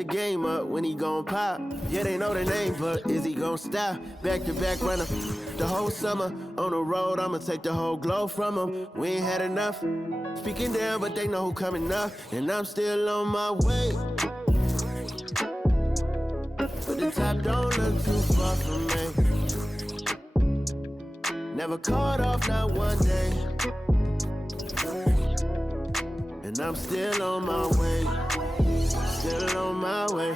the game up when he gon' pop. Yeah, they know the name, but is he gon' stop? Back-to-back runner. The whole summer on the road, I'ma take the whole globe from him. We ain't had enough. Speaking down, but they know who coming up, and I'm still on my way. But the top don't look too far from me. Never caught off, not one day. And I'm still on my way. Still on my way.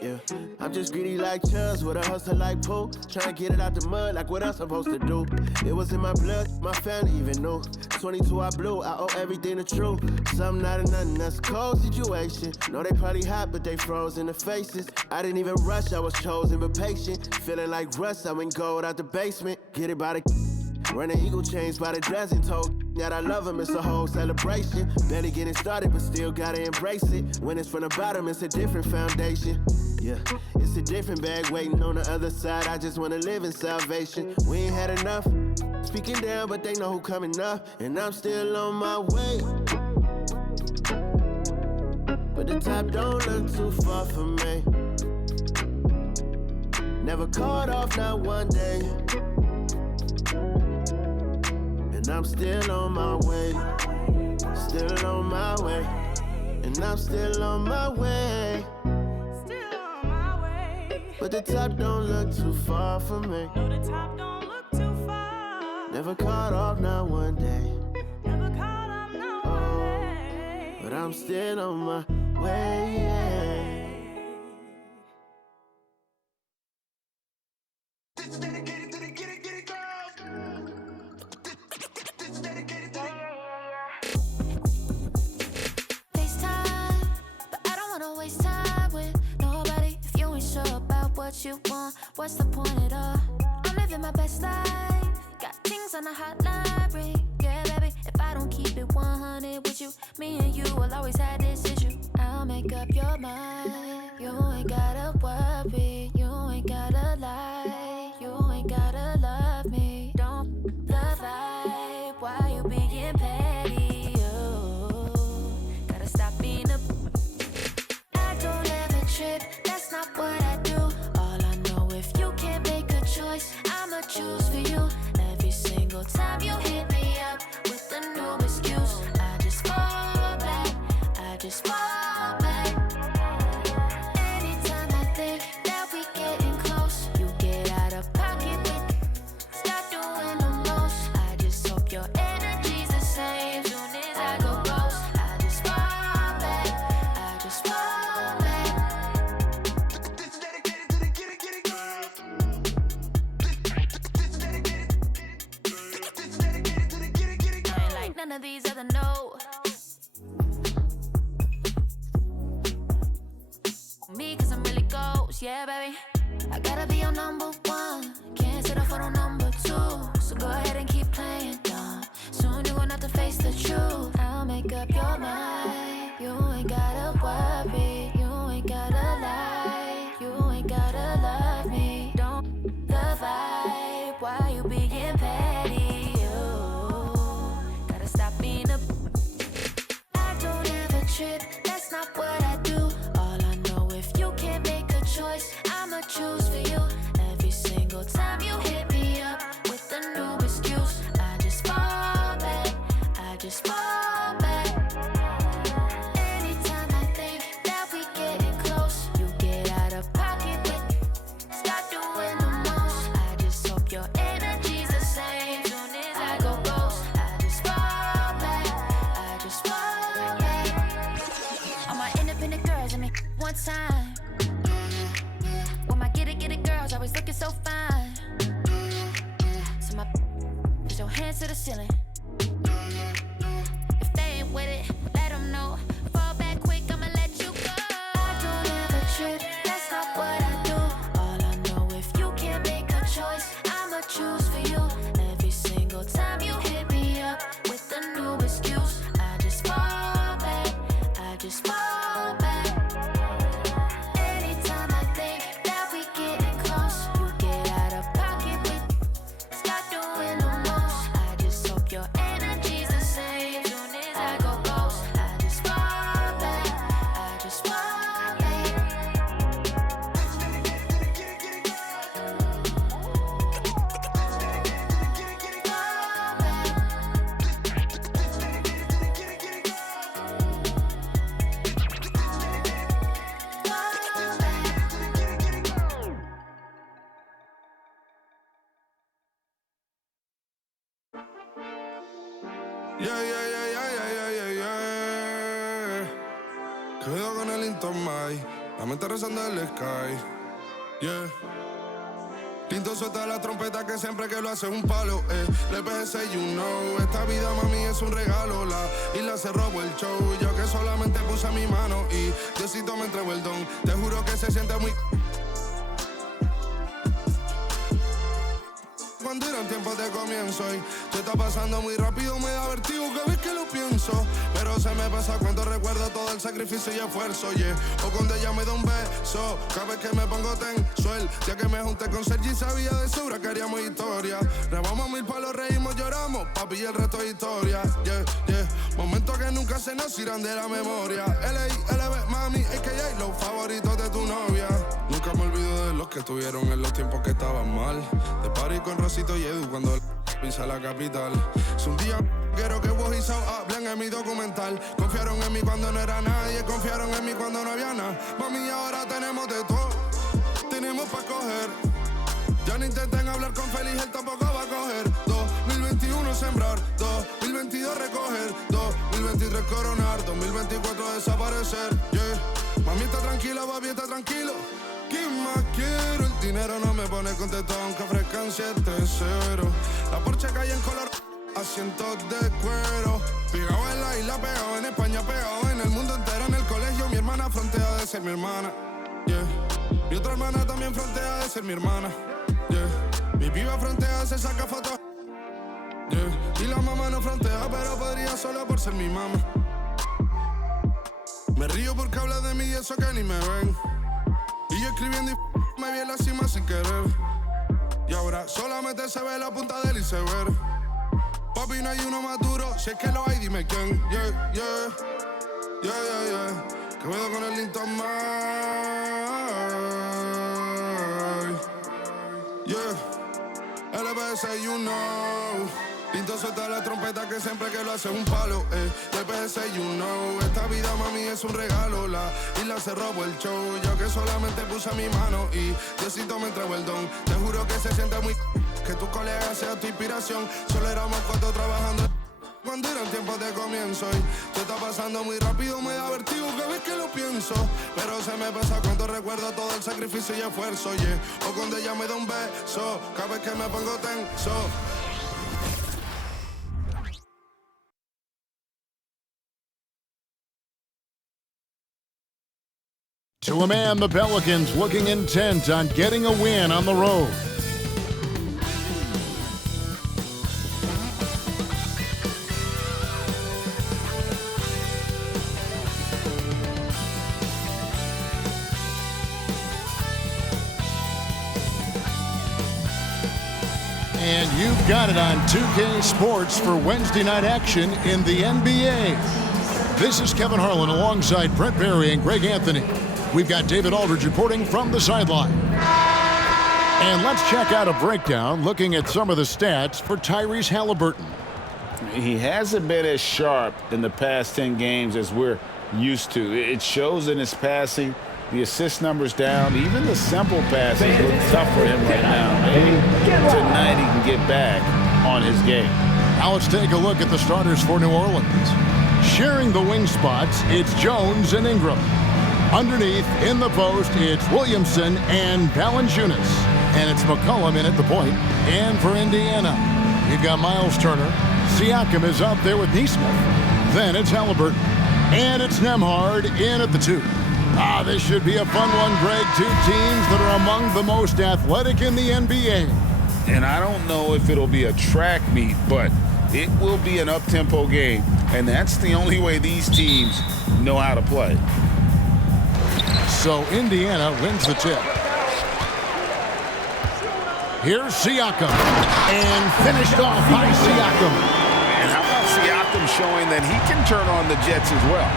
Yeah, I'm just greedy like Chubbs with a hustle like Pooh. Trying to get it out the mud like what I'm supposed to do. It was in my blood, my family even knew. 22 I blew, I owe everything to true. Something out of nothing, that's a cold situation. Know they probably hot, but they froze in the faces. I didn't even rush, I was chosen but patient. Feeling like rust, I went gold out the basement. Get it by the running eagle chains by the dozen. Told that I love him, it's a whole celebration. Barely getting started, but still gotta embrace it. When it's from the bottom, it's a different foundation. Yeah, it's a different bag waiting on the other side. I just wanna live in salvation. We ain't had enough. Speaking down, but they know who coming up, and I'm still on my way. But the top don't look too far from me. Never caught off, not one day. And I'm still on my way. Still on my way. And I'm still on my way. But the top don't look too far from me. No, the top don't look too far. Never caught off, not one day. Never caught off, not one day. But I'm still on my way, yeah. This is dedicated to the get it girls. This is dedicated to the FaceTime, but I don't wanna waste time with nobody if you ain't sure about what you want. What's the point at all? I'm living my best life. Got things on the hotline ring. Yeah, baby, if I don't keep it 100 with you, me and you will always have this issue. I'll make up your mind. You ain't gotta worry. You ain't gotta lie. You ain't gotta love me. Don't the vibe. Why you being petty? You gotta stop being a. I don't ever trip. That's not what I do. All I know, if you can't make a choice, I'ma choose for you. Every single time you hit me up with a new excuse, I just fall back. I just fall back. Anytime I think that we getting close, you get out of pocket with. Stop doing the most. I just hope your energy's the same. Soon as I go ghost, I just fall back. I just fall back. This is dedicated to the get it girls. This is dedicated to the get it I ain't like none of these other no. Me, cause I'm really ghost, yeah, baby. I gotta be your number one. Can't settle for no number two. So go ahead and keep playing dumb. Soon you're gonna have to face the truth. I'll make up your mind. You ain't gotta worry. You ain't gotta lie. You ain't gotta love me. Don't the vibe. Why you being petty? You gotta stop being a. I don't ever trip. That's not what I do. All I know, if you can't make a choice, I'ma choose for you. Every single time you hit me up with a new excuse, I just fall back. I just fall back. Anytime I think that we getting close, you get out of pocket with. Stop doing the most. I just hope your energy's the same. Soon as I go ghost, I just fall back. I just fall back. All my independent girls, I mean, one time. When my get it girls always looking so fine. So my put your hands to the ceiling. If they ain't with it, let them know. Fall back quick, I'ma let you go. I don't ever trip, that's not what I do. All I know, if you can't make a choice, I'ma choose for you. Every single time you hit me up with a new excuse, I just fall back. I just fall back. Anytime I think that we getting close, you get out of pocket with. Stop doing the most. I just hope your energy's the same. Soon as I go ghost, I just fall Cuidado con el Intomai, la mente rezando el sky. Yeah. Tinto suelta la trompeta que siempre que lo hace un palo. Le PSA, you know. Esta vida, mami, es un regalo. La isla se robó el show. Yo que solamente puse mi mano y Diosito me entregó el don. Te juro que se siente muy... Cuando eran tiempos de comienzo y se está pasando muy rápido, me da vertigo cada vez que lo pienso. Pero se me pasa cuando recuerdo todo el sacrificio y esfuerzo, yeah. O cuando ella me da un beso, cada vez que me pongo tenso. El día que me junté con Sergi sabía de sobra que haríamos historia. Rebamos 1000 palos, reímos, lloramos, papi, y el resto es historia, yeah, yeah. Momentos que nunca se nos irán de la memoria. L.A.L.B. mami, a.k.a. los favoritos de tu novia. Nunca me olvido de los que estuvieron en los tiempos que estaban mal. De party con Rosito y Edu cuando pisa la capital. Es un día quiero que vos y Sao hablen en mi documental. Confiaron en mí cuando no era nadie, confiaron en mí cuando no había nada. Mami, ahora tenemos de todo, tenemos pa' coger. Ya no intenten hablar con Feliz, él tampoco va a coger. 2021 sembrar, 2022 recoger, 2023 coronar, 2024 desaparecer, yeah. Mami está tranquila, papi está tranquilo. ¿Qué más quiero? El dinero no me pone contento aunque ofrezcan 7-0. La Porsche cae en color, asientos de cuero. Pegado en la isla, pegado en España, pegado en el mundo entero. En el colegio mi hermana frontea de ser mi hermana, yeah. Mi otra hermana también frontea de ser mi hermana, yeah. Mi piba frontea, se saca fotos, yeah. Y la mamá no frontea, pero podría solo por ser mi mamá. Me río porque habla de mí y eso que ni me ven. Y yo escribiendo y me vi en la cima sin querer. Y ahora solamente se ve la punta del iceberg. Papi, no hay uno más duro, si es que lo hay, dime quién. Yeah, yeah, yeah, yeah, yeah. Que puedo con el Intomai. Yeah, LBS, you know. Tinto suelta la trompeta que siempre que lo hace un palo, LBS, you know. Esta vida, mami, es un regalo. La isla se robó el show. Yo que solamente puse mi mano y Diosito me entregó el don. Te juro que se siente muy... que tu colega sea tu inspiración. Solo éramos 4 trabajando cuando eran tiempos de comienzo y se está pasando muy rápido, me da vertigo cada vez que lo pienso. Pero se me pasa cuando recuerdo todo el sacrificio y esfuerzo, yeah. O cuando ella me da un beso, cada vez que me pongo tenso. To a man, the Pelicans looking intent on getting a win on the road. And you've got it on 2K Sports for Wednesday night action in the NBA. This is Kevin Harlan alongside Brent Barry and Greg Anthony. We've got David Aldridge reporting from the sideline. And let's check out a breakdown looking at some of the stats for Tyrese Haliburton. He hasn't been as sharp in the past 10 games as we're used to. It shows in his passing. The assist numbers down. Even the simple passes look tough for him right now. Maybe tonight he can get back on his game. Now let's take a look at the starters for New Orleans. Sharing the wing spots, it's Jones and Ingram. Underneath, in the post, it's Williamson and Valanciunas. And it's McCollum in at the point. And for Indiana, you've got Miles Turner. Siakam is up there with Nesmith. Then it's Haliburton. And it's Nembhard in at the 2. This should be a fun one, Greg. 2 teams that are among the most athletic in the NBA. And I don't know if it'll be a track meet, but it will be an up-tempo game. And that's the only way these teams know how to play. So Indiana wins the tip. Here's Siakam. And finished off by Siakam. And how about Siakam showing that he can turn on the Jets as well?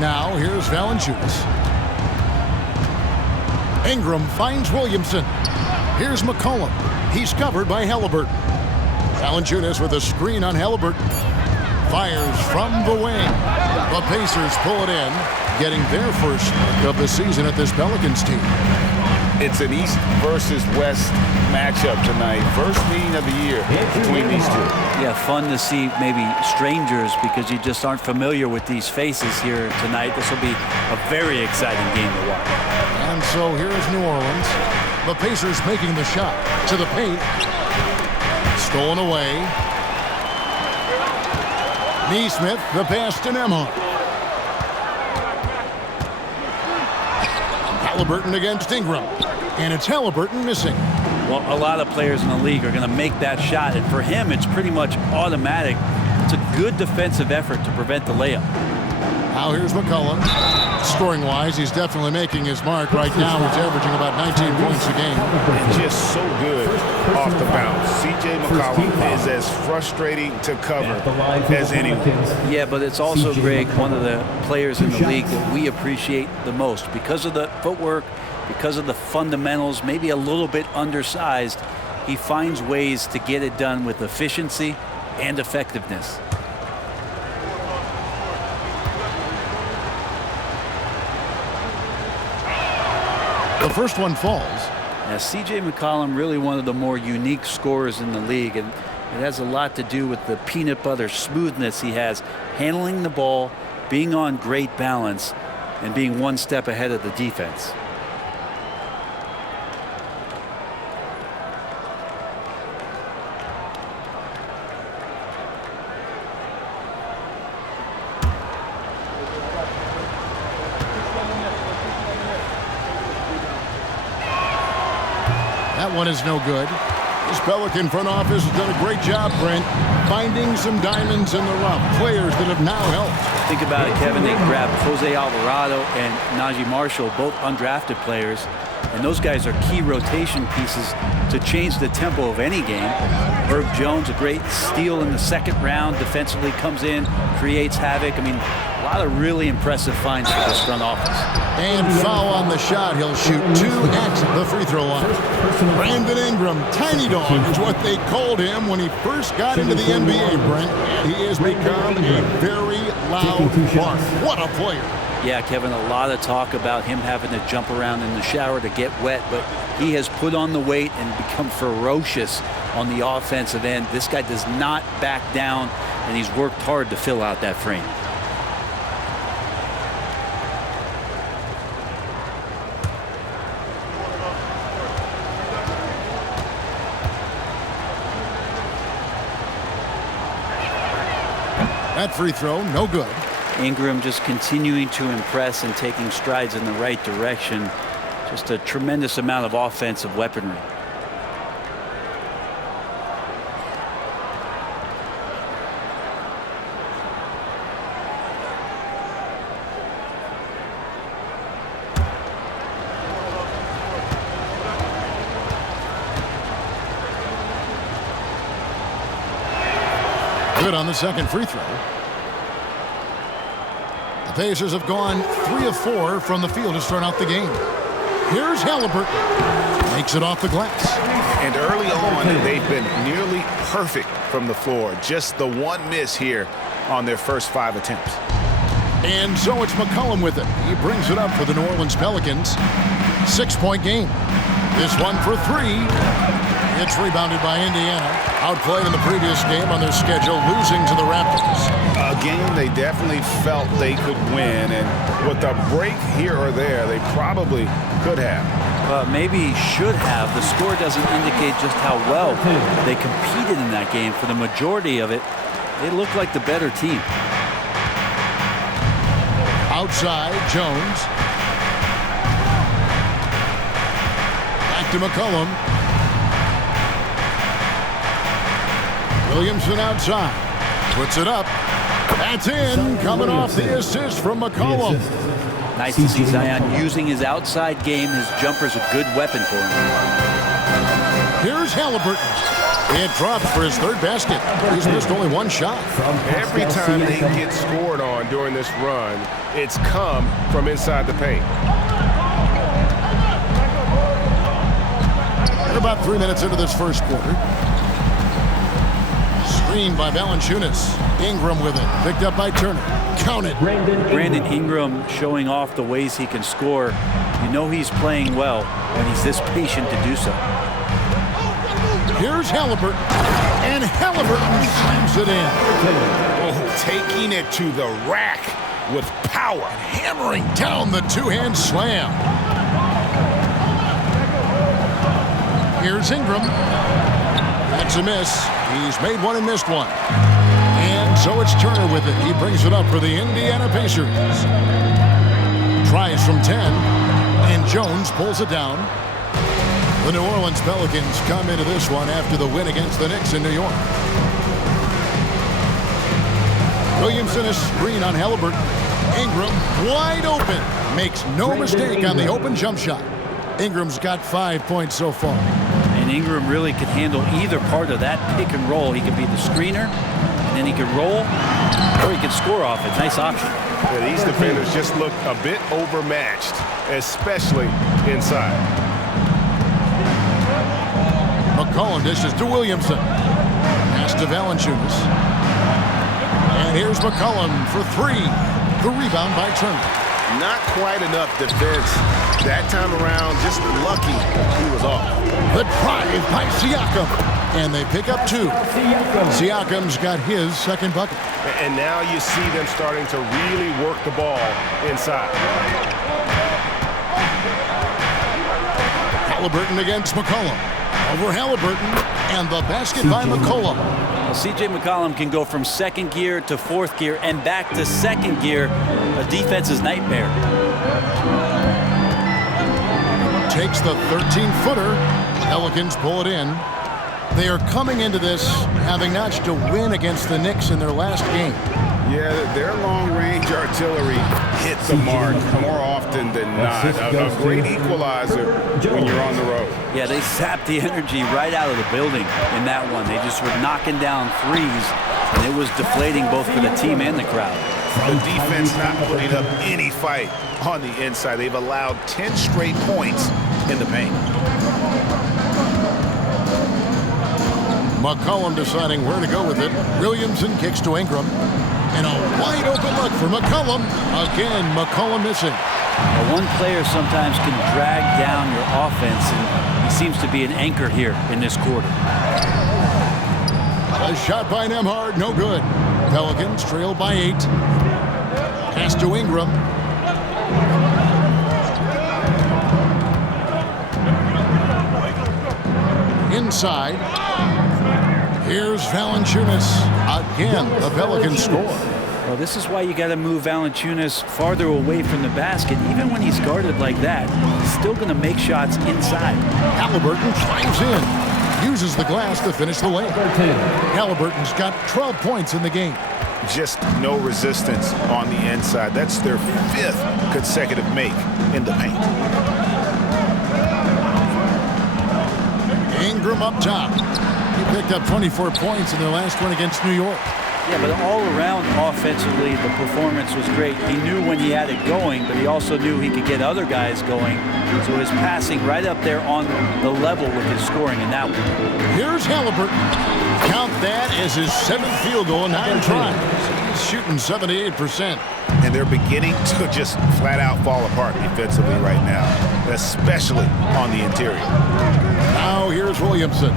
Now here's Valanciunas. Ingram finds Williamson. Here's McCollum. He's covered by Haliburton. Valanciunas with a screen on Haliburton. Fires from the wing. The Pacers pull it in, getting their first of the season at this Pelicans team. It's an East versus West matchup tonight. First meeting of the year between these two. Yeah, fun to see maybe strangers because you just aren't familiar with these faces here tonight. This will be a very exciting game to watch. And so here's New Orleans. The Pacers making the shot to the paint. Stolen away. Neesmith, the pass to Nembhard. Haliburton against Ingram. And it's Haliburton missing. Well, a lot of players in the league are going to make that shot, and for him, it's pretty much automatic. It's a good defensive effort to prevent the layup. Now here's McCollum. Scoring-wise, he's definitely making his mark. Right now, he's averaging about 19 points a game. And just so good off the bounce. C.J. McCollum is as frustrating to cover as anyone. Yeah, but it's also, Greg, one of the players in the league that we appreciate the most. Because of the footwork, because of the fundamentals, maybe a little bit undersized, he finds ways to get it done with efficiency and effectiveness. The first one falls. Now, C.J. McCollum, really one of the more unique scorers in the league, and it has a lot to do with the peanut butter smoothness he has, handling the ball, being on great balance, and being one step ahead of the defense. That one is no good. This Pelican front office has done a great job, Brent, finding some diamonds in the rough. Players that have now helped. Think about it, Kevin. They grabbed Jose Alvarado and Najee Marshall, both undrafted players. And those guys are key rotation pieces to change the tempo of any game. Herb Jones, a great steal in the second round. Defensively comes in, creates havoc. I mean, a lot of really impressive finds for this front office. And foul on the shot. He'll shoot 2 at the free throw line. Brandon Ingram, Tiny Dog is what they called him when he first got into the NBA, Brent. He has become a very loud bark. What a player. Yeah, Kevin, a lot of talk about him having to jump around in the shower to get wet, but he has put on the weight and become ferocious on the offensive end. This guy does not back down, and he's worked hard to fill out that frame. That free throw, no good. Ingram just continuing to impress and taking strides in the right direction. Just a tremendous amount of offensive weaponry. Good on the second free throw. The Pacers have gone 3 of 4 from the field to start out the game. Here's Haliburton. Makes it off the glass. And early on, they've been nearly perfect from the floor. Just the one miss here on their first 5 attempts. And so it's McCollum with it. He brings it up for the New Orleans Pelicans. 6-point game. This one for 3. It's rebounded by Indiana. Outplayed in the previous game on their schedule, losing to the Raptors. A game they definitely felt they could win, and with a break here or there, they probably could have. Maybe should have. The score doesn't indicate just how well they competed in that game. For the majority of it, they looked like the better team. Outside, Jones. Back to McCollum. Williamson outside. Puts it up. That's in. Coming off the assist from McCollum. Nice to see Zion using his outside game. His jumper's a good weapon for him. Here's Haliburton. It drops for his 3rd basket. He's missed only 1 shot. Every time they get scored on during this run, it's come from inside the paint. We're about 3 minutes into this first quarter. Screen by Valanciunas. Ingram with it. Picked up by Turner. Count it. Brandon Ingram showing off the ways he can score. You know he's playing well when he's this patient to do so. Here's Haliburton. And Haliburton slams it in. Oh, taking it to the rack with power. Hammering down the two-hand slam. Here's Ingram. That's a miss. He's made one and missed one. And so it's Turner with it. He brings it up for the Indiana Pacers. Tries from 10. And Jones pulls it down. The New Orleans Pelicans come into this one after the win against the Knicks in New York. Williamson is screen on Haliburton. Ingram wide open. Makes no mistake on the open jump shot. Ingram's got 5 points so far. And Ingram really can handle either part of that pick and roll. He can be the screener, and then he can roll, or he can score off it. Nice option. Yeah, these defenders just look a bit overmatched, especially inside. McCollum dishes to Williamson. Pass to Valanciunas. And here's McCollum for three. The rebound by Turner. Not quite enough defense that time around. Just lucky he was off. The drive by Siakam. And they pick up two. Siakam's got his second bucket. And now you see them starting to really work the ball inside. Haliburton against McCollum. Over Haliburton. And the basket by McCollum. Well, C.J. McCollum can go from second gear to fourth gear and back to second gear. A defense's nightmare. Takes the 13-footer. Pelicans pull it in. They are coming into this having notched a win against the Knicks in their last game. Yeah, their long-range artillery hits the mark more often than not. A great equalizer when you're on the road. Yeah, they zapped the energy right out of the building in that one. They just were knocking down threes, and it was deflating both for the team and the crowd. The defense not putting up any fight on the inside. They've allowed 10 straight points in the paint. McCollum deciding where to go with it. Williamson kicks to Ingram. And a wide open look for McCollum. Again, McCollum missing. Now, one player sometimes can drag down your offense, and he seems to be an anchor here in this quarter. A shot by Nembhard, no good. Pelicans trail by 8. Pass to Ingram. Inside. Here's Valanciunas. Again, the Pelicans score. Well, this is why you got to move Valanciunas farther away from the basket. Even when he's guarded like that, he's still going to make shots inside. Haliburton drives in. Uses the glass to finish the layup. Haliburton's got 12 points in the game. Just no resistance on the inside. That's their 5th consecutive make in the paint. Ingram up top. He picked up 24 points in their last one against New York. Yeah, but all around offensively, the performance was great. He knew when he had it going, but he also knew he could get other guys going. So his passing right up there on the level with his scoring in that one. Here's Haliburton. Count that as his 7th field goal in 9 tries. He's shooting 78%. And they're beginning to just flat out fall apart defensively right now, especially on the interior. Now here's Williamson.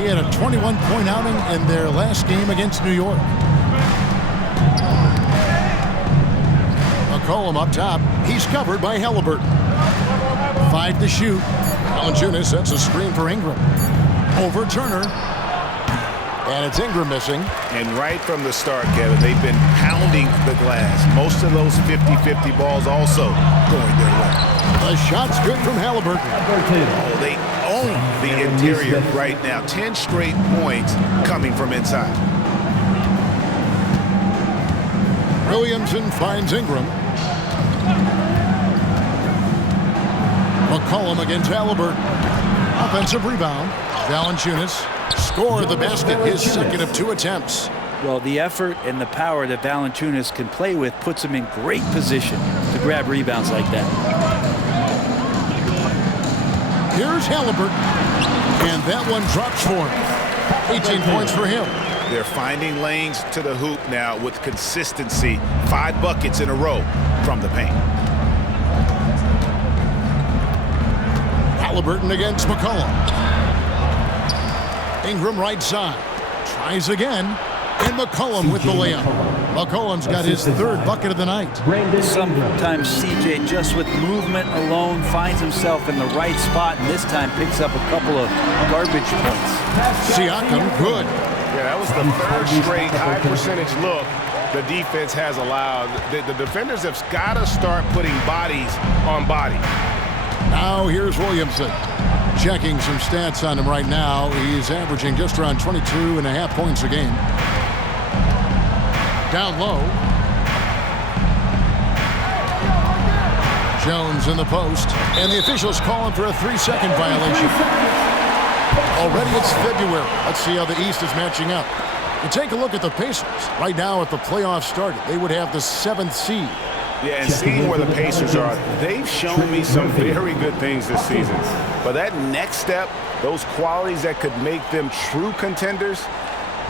He had a 21-point outing in their last game against New York. McCollum up top. He's covered by Haliburton. 5 to shoot. Valanciunas sets a screen for Ingram. Over Turner. And it's Ingram missing. And right from the start, Kevin, they've been pounding the glass. Most of those 50-50 balls also going their way. The shot's good from Haliburton. Oh, they own the interior right now. 10 straight points coming from inside. Williamson finds Ingram. McCollum against Haliburton. Offensive rebound. Valanciunas scored the basket, his second of 2 attempts. Well, the effort and the power that Valanciunas can play with puts him in great position to grab rebounds like that. Here's Haliburton. And that one drops for him. 18 points for him. They're finding lanes to the hoop now with consistency. 5 buckets in a row from the paint. Haliburton against McCollum. Ingram right side. Tries again. And McCollum with the layup. McCollum's got his 3rd bucket of the night. Sometimes CJ, just with movement alone, finds himself in the right spot, and this time picks up a couple of garbage points. Siakam, good. Yeah, that was the 3rd straight high percentage look the defense has allowed. The defenders have got to start putting bodies on body. Now here's Williamson. Checking some stats on him right now. He's averaging just around 22.5 points a game. Down low. Jones in the post. And the officials calling for a 3-second violation. Already it's February. Let's see how the East is matching up. You take a look at the Pacers. Right now, if the playoffs started, they would have the 7th seed. Yeah, and seeing where the Pacers are, they've shown me some very good things this season. But that next step, those qualities that could make them true contenders,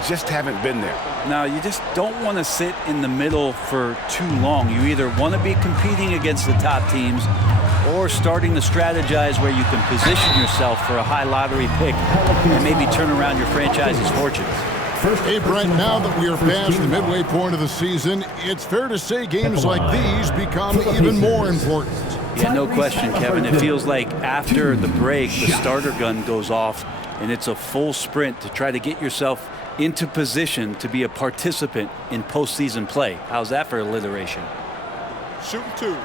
just haven't been there. Now, you just don't want to sit in the middle for too long. You either want to be competing against the top teams or starting to strategize where you can position yourself for a high lottery pick and maybe turn around your franchise's fortunes. Hey, Brent, now that we are past the midway point of the season, it's fair to say games like these become even more important. Yeah, no question, Kevin. It feels like after the break, the starter gun goes off, and it's a full sprint to try to get yourself into position to be a participant in postseason play. How's that for alliteration? Shooting 2.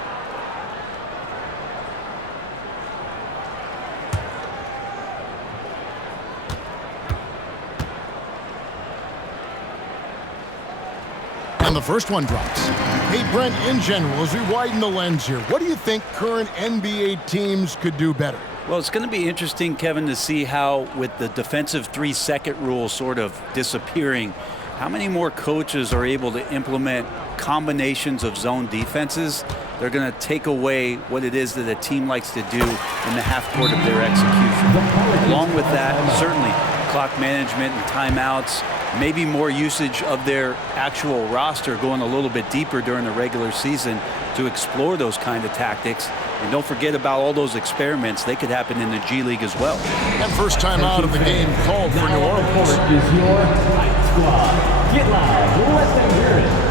And the first one drops. Hey, Brent, in general, as we widen the lens here, what do you think current NBA teams could do better? Well, it's going to be interesting, Kevin, to see how, with the defensive 3-second rule sort of disappearing, how many more coaches are able to implement combinations of zone defenses. They're going to take away what it is that a team likes to do in the half court of their execution. Along with that, certainly clock management and timeouts, maybe more usage of their actual roster going a little bit deeper during the regular season to explore those kind of tactics. And don't forget about all those experiments. They could happen in the G League as well. And first time out of the game called for New Orleans. Is your Fight Squad. Get loud. Let them hear it.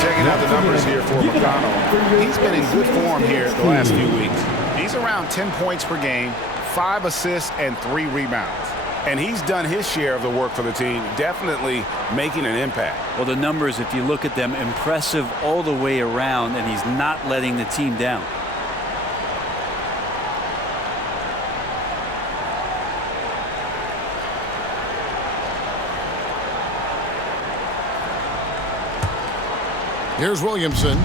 Checking out the numbers here for McCollum. He's been in good form here the last few weeks. He's around 10 points per game, 5 assists, and 3 rebounds. And he's done his share of the work for the team, definitely making an impact. Well, the numbers, if you look at them, impressive all the way around, and he's not letting the team down. Here's Williamson.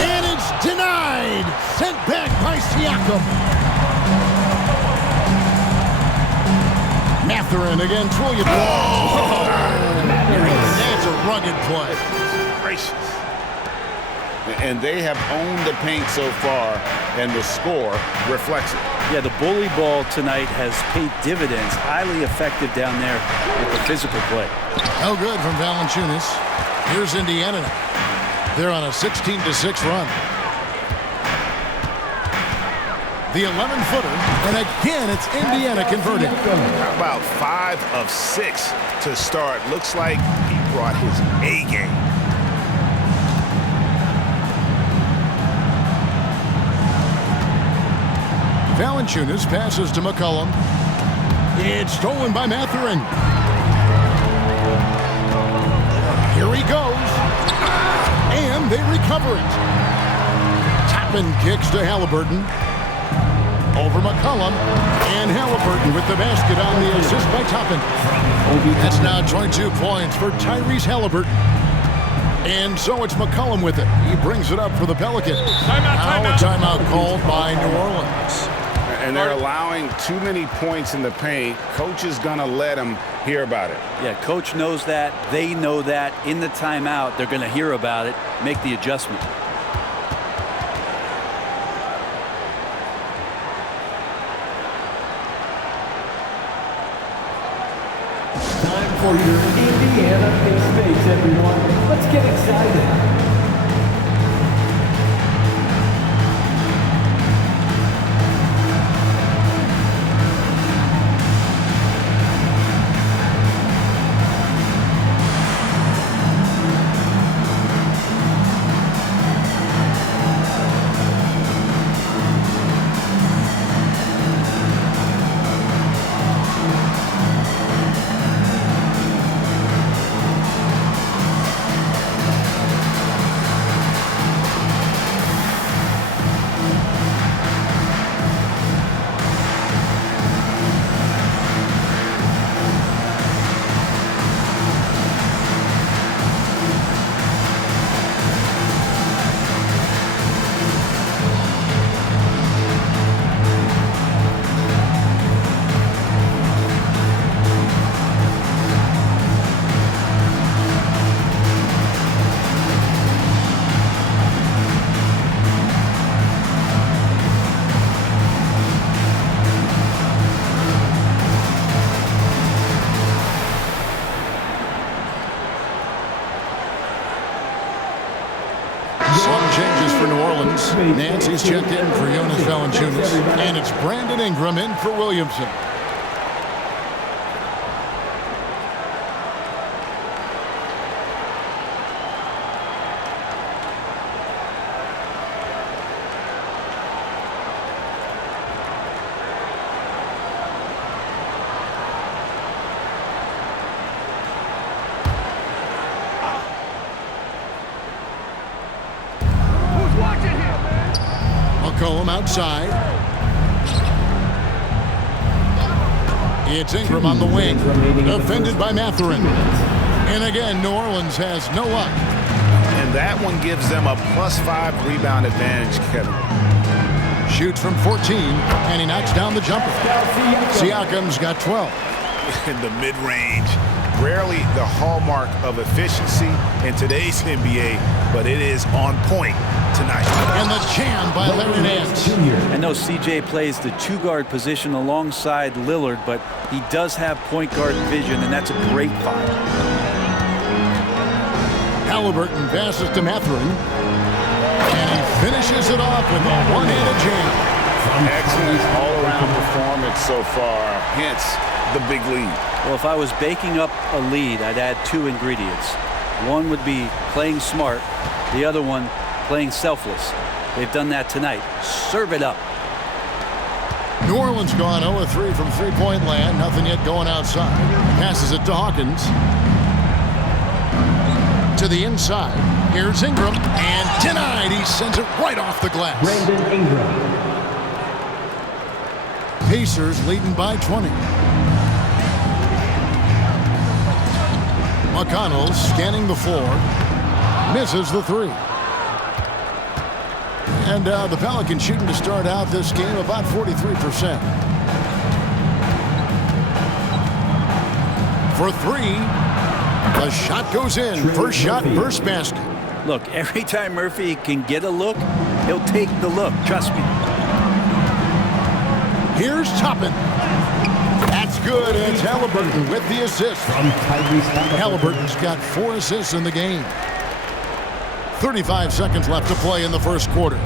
And it's denied. Sent back by Siakam. Mathurin against Williamson. Oh! That's a rugged play. Gracious. And they have owned the paint so far, and the score reflects it. Yeah, the bully ball tonight has paid dividends. Highly effective down there with the physical play. No good from Valanciunas. Here's Indiana. They're on a 16-6 run. The 11-footer, and again, it's Indiana converting. How about 5 of 6 to start? Looks like he brought his A game. Valanciunas passes to McCollum. It's stolen by Mathurin. Here he goes. And they recover it. Toppin kicks to Haliburton. Over McCollum, and Haliburton with the basket on the assist by Toppin. That's now 22 points for Tyrese Haliburton. And so it's McCollum with it. He brings it up for the Pelicans. Now a timeout called by New Orleans. And they're allowing too many points in the paint. Coach is going to let them hear about it. Yeah, coach knows that. They know that. In the timeout, they're going to hear about it, make the adjustment. For your Indiana K-States, everyone. Let's get excited. Nancy's checked in for Jonas Valanciunas, and it's Brandon Ingram in for Williamson. McCollum outside. It's Ingram on the wing, defended by Mathurin. And again, New Orleans has no luck. And that one gives them a +5 rebound advantage, Kevin. Shoots from 14, and he knocks down the jumper. Siakam's got 12. In the mid-range, rarely the hallmark of efficiency in today's NBA, but it is on point tonight. And the jam by Larry Nance. I know CJ plays the 2-guard position alongside Lillard, but he does have point guard vision, and that's a great find. Haliburton passes to Mathurin, and he finishes it off with a one-handed jam. Excellent all-around performance so far, hence the big lead. Well, if I was baking up a lead, I'd add 2 ingredients. One would be playing smart, the other one playing selfless. They've done that tonight. Serve it up. New Orleans gone 0-3 from three-point land. Nothing yet going outside. Passes it to Hawkins. To the inside. Here's Ingram. And denied. He sends it right off the glass. Brandon Ingram. Pacers leading by 20. McConnell scanning the floor. Misses the 3. And the Pelicans shooting to start out this game about 43%. For 3. The shot goes in. First shot, first basket. Look, every time Murphy can get a look, he'll take the look. Trust me. Here's Toppin. That's good. It's Haliburton with the assist. Haliburton's got 4 assists in the game. 35 seconds left to play in the first quarter.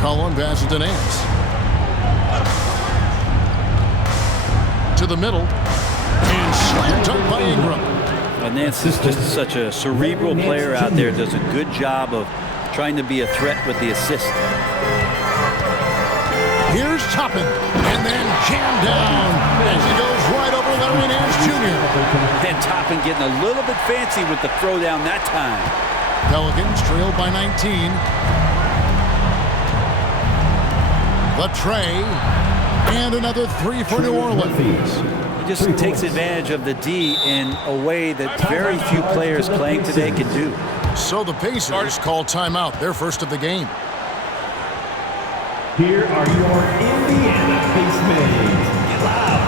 McCollum passes to Nance. To the middle. And slammed up by Ingram. Nance is just such a cerebral player out there. Does a good job of trying to be a threat with the assist. Here's Toppin, and then jammed down as he goes right over Larry Nance Jr. And Toppin getting a little bit fancy with the throwdown that time. Pelicans trailed by 19. The tray, and another 3 for New Orleans. He just takes advantage of the D in a way that very few players playing today can do. So the Pacers call timeout, their first of the game. Here are your Indiana Pacemates. Get loud.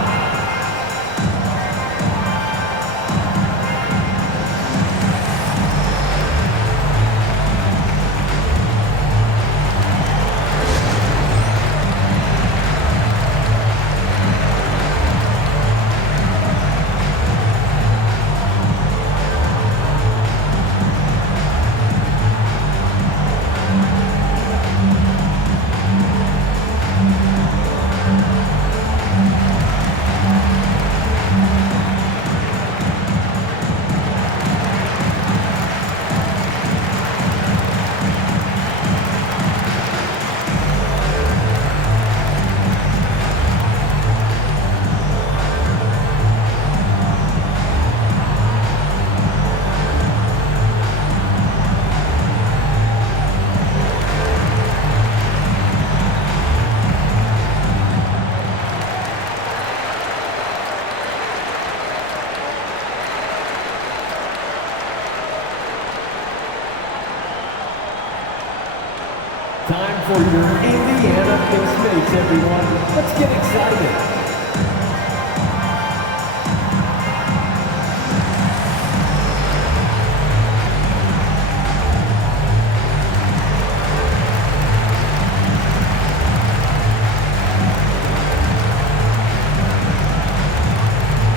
Time for your Indiana Pacemates, everyone. Let's get excited.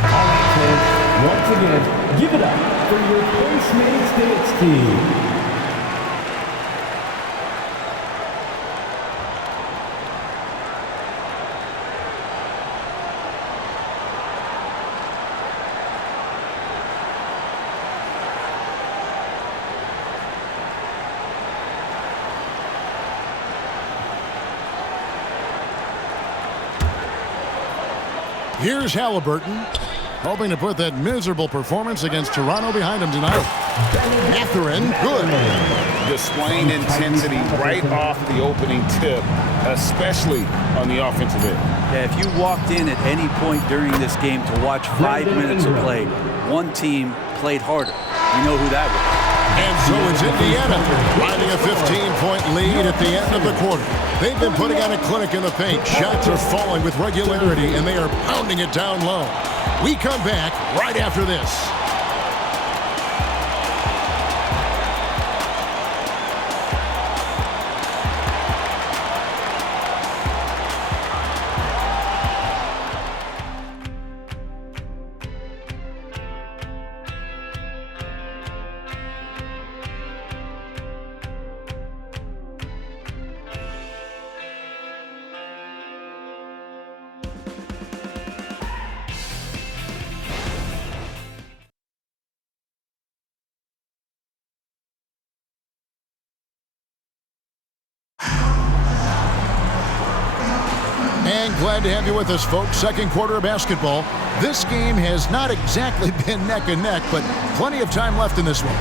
All right, kids. Once again, give it up for your Pacemates dance team. Here's Haliburton, hoping to put that miserable performance against Toronto behind him tonight. Mathurin, good. Displaying intensity right off the opening tip, especially on the offensive end. Yeah, if you walked in at any point during this game to watch 5 minutes of play, one team played harder. You know who that was. And so it's Indiana, riding a 15-point lead at the end of the quarter. They've been putting on a clinic in the paint. Shots are falling with regularity, and they are pounding it down low. We come back right after this. And glad to have you with us, folks. Second quarter of basketball. This game has not exactly been neck and neck, but plenty of time left in this one.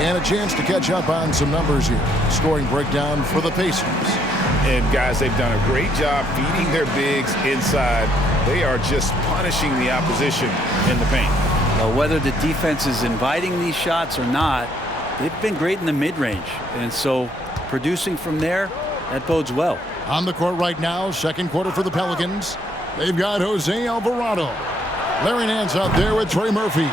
And a chance to catch up on some numbers here. Scoring breakdown for the Pacers. And guys, they've done a great job feeding their bigs inside. They are just punishing the opposition in the paint. Well, whether the defense is inviting these shots or not, they've been great in the mid-range. And so producing from there, that bodes well. On the court right now, second quarter for the Pelicans. They've got Jose Alvarado. Larry Nance out there with Trey Murphy.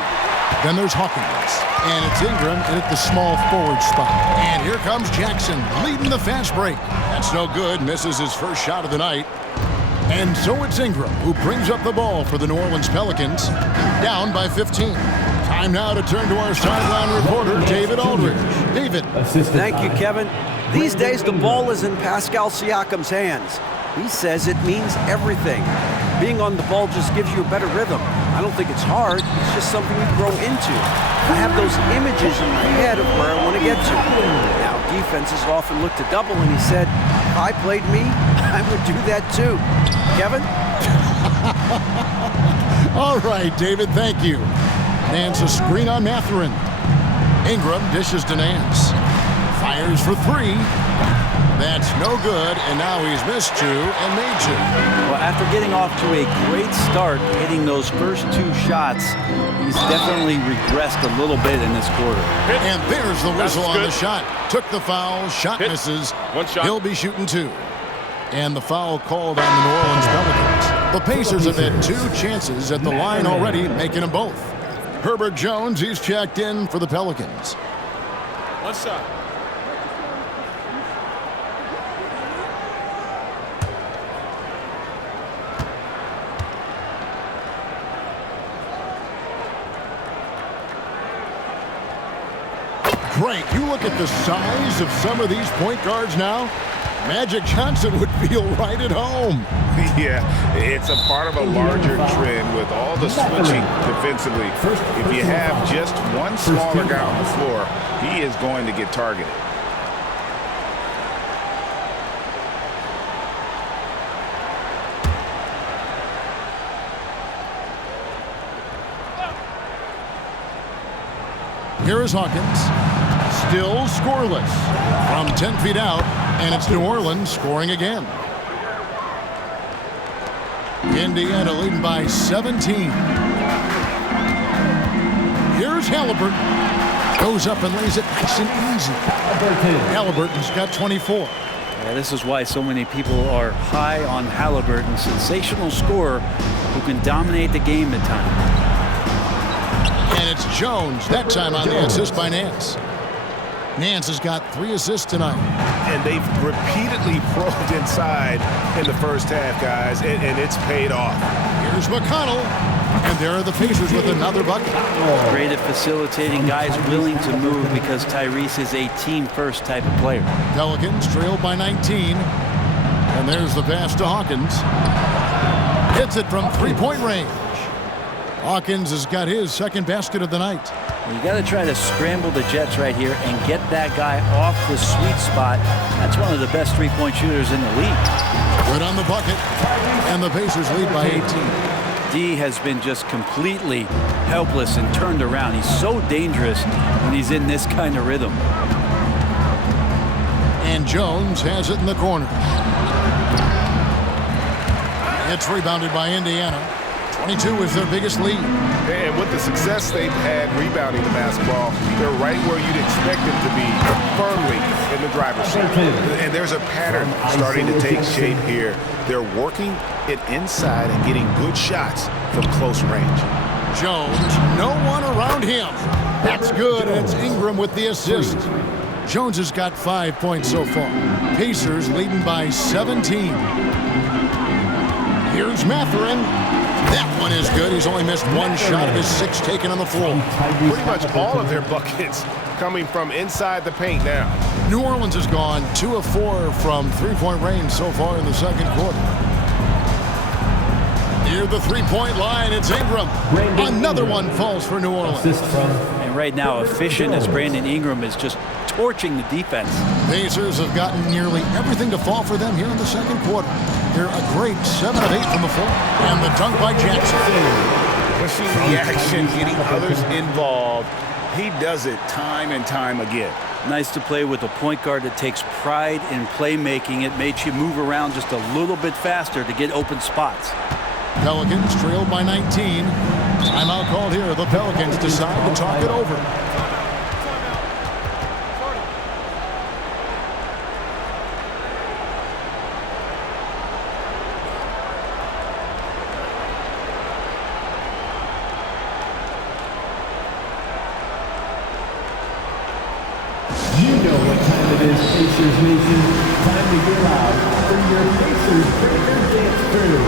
Then there's Hawkins. And it's Ingram in at the small forward spot. And here comes Jackson leading the fast break. That's no good. Misses his first shot of the night. And so it's Ingram who brings up the ball for the New Orleans Pelicans. Down by 15. Time now to turn to our sideline reporter, David Aldridge. David. Thank you, Kevin. These days, the ball is in Pascal Siakam's hands. He says it means everything. Being on the ball just gives you a better rhythm. I don't think it's hard. It's just something you grow into. I have those images in my head of where I want to get to. Now, defenses often look to double, and he said, if I played me, I would do that too. Kevin? All right, David, thank you. Nance a screen on Mathurin. Ingram dishes to Nance. Fires for three. That's no good, and now he's missed two and made two. Well, after getting off to a great start, hitting those first two shots, he's definitely regressed a little bit in this quarter. And there's the whistle on the shot. Took the foul, shot misses. One shot. He'll be shooting two. And the foul called on the New Orleans Pelicans. The Pacers have had two chances at the line already, making them both. Herbert Jones, he's checked in for the Pelicans. One shot. Great. You look at the size of some of these point guards now. Magic Johnson would feel right at home. Yeah, it's a part of a larger trend with all the switching defensively. If you have just one smaller guy on the floor, he is going to get targeted. Here is Hawkins. Still scoreless from 10 feet out, and it's New Orleans scoring again. Indiana leading by 17. Here's Haliburton. Goes up and lays it nice and easy. Haliburton's got 24. Yeah, this is why so many people are high on Haliburton. Sensational scorer who can dominate the game at times. And it's Jones, that time on the assist by Nance. Nance has got 3 assists tonight. And they've repeatedly probed inside in the first half, guys, and it's paid off. Here's McCollum, and there are the Pacers with another bucket. Great at facilitating guys willing to move because Tyrese is a team-first type of player. Pelicans trailed by 19. And there's the pass to Hawkins. Hits it from three-point range. Hawkins has got his second basket of the night. You got to try to scramble the Jets right here and get that guy off the sweet spot. That's one of the best three-point shooters in the league. Good on the bucket, and the Pacers lead by 18. D has been just completely helpless and turned around. He's so dangerous when he's in this kind of rhythm. And Jones has it in the corner. It's rebounded by Indiana. 22 is their biggest lead. And with the success they've had rebounding the basketball, they're right where you'd expect them to be, firmly in the driver's seat. And there's a pattern starting to take shape here. They're working it inside and getting good shots from close range. Jones, no one around him. That's good, and it's Ingram with the assist. Jones has got 5 points so far. Pacers leading by 17. Here's Mathurin. That one is good. He's only missed one shot of his 6 taken on the floor. Pretty much all of their buckets coming from inside the paint now. New Orleans has gone 2 of 4 from three-point range so far in the second quarter. Near the three-point line, it's Ingram. Another one falls for New Orleans. And right now, efficient as Brandon Ingram is just torching the defense. Pacers have gotten nearly everything to fall for them here in the second quarter. They're a great 7 of 8 from the floor. And the dunk by Jackson. Pushing the action, getting others involved. He does it time and time again. Nice to play with a point guard that takes pride in playmaking. It makes you move around just a little bit faster to get open spots. Pelicans trailed by 19. Timeout called here. The Pelicans decide to talk it over. Texas Pacers Nation. Time to get out for your Pacers breaker dance crew.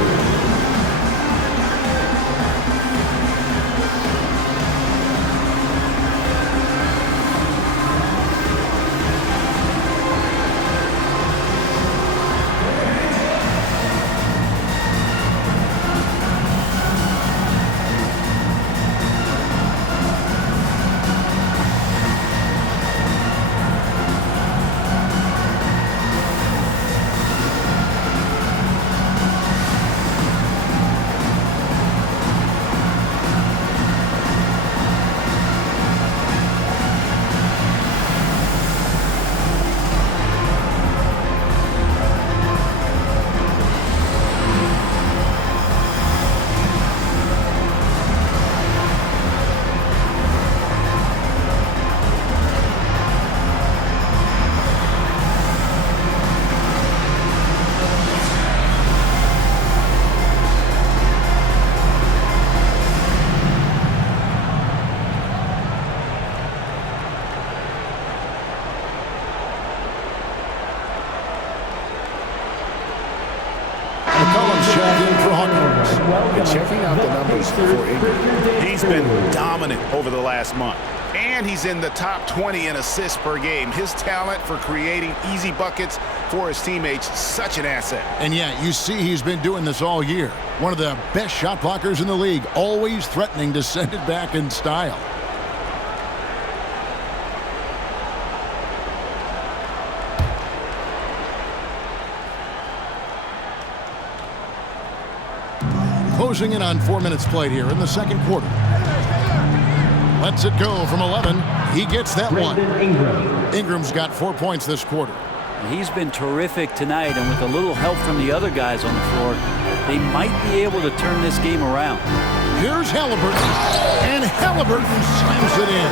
McCollum's checked in for Hawkins. And checking out the numbers for Ingram. He's been dominant over the last month. And he's in the top 20 in assists per game. His talent for creating easy buckets for his teammates, such an asset. And yeah, you see he's been doing this all year. One of the best shot blockers in the league, always threatening to send it back in style. Closing in on 4 minutes played here in the second quarter. Lets it go from 11. He gets that one. Ingram's got 4 points this quarter. He's been terrific tonight, and with a little help from the other guys on the floor, they might be able to turn this game around. Here's Haliburton, and Haliburton slams it in.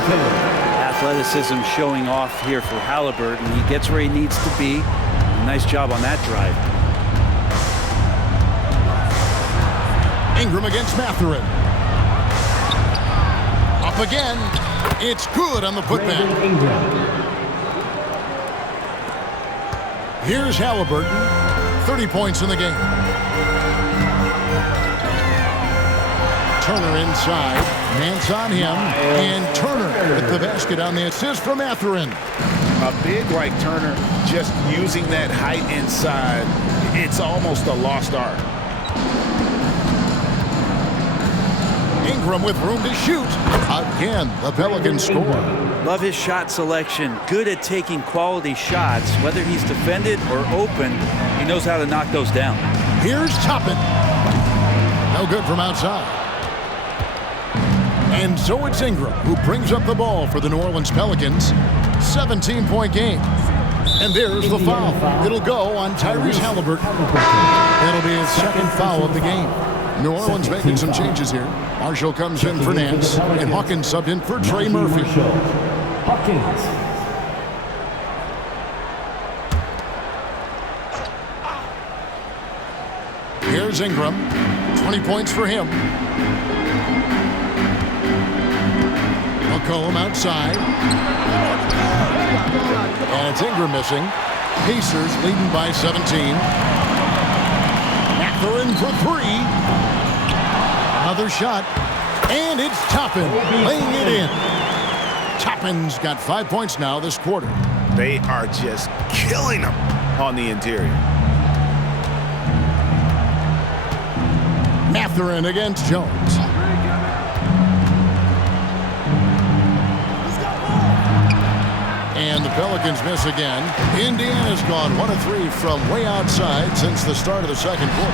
Athleticism showing off here for Haliburton. He gets where he needs to be. Nice job on that drive. Ingram against Mathurin. Up again. It's good on the putback. Here's Haliburton. 30 points in the game. Turner inside. Nance on him. And Turner with the basket on the assist from Mathurin. A big like Turner, just using that height inside, it's almost a lost art. Ingram with room to shoot. Again, the Pelicans score. Love his shot selection. Good at taking quality shots. Whether he's defended or open, he knows how to knock those down. Here's Toppin. No good from outside. And so it's Ingram who brings up the ball for the New Orleans Pelicans. 17-point game. And there's the foul. It'll go on Tyrese Haliburton. That'll be his second foul of the game. New Orleans making some changes here. Marshall comes in for Nance, and Hawkins subbed in for Trey Murphy. Here's Ingram. 20 points for him. McCollum outside. And it's Ingram missing. Pacers leading by 17. Mathurin for 3. Another shot. And it's Toppin laying it in. Toppin's got 5 points now this quarter. They are just killing them on the interior. Mathurin against Jones. And the Pelicans miss again. Indiana's gone 1 of 3 from way outside since the start of the second quarter.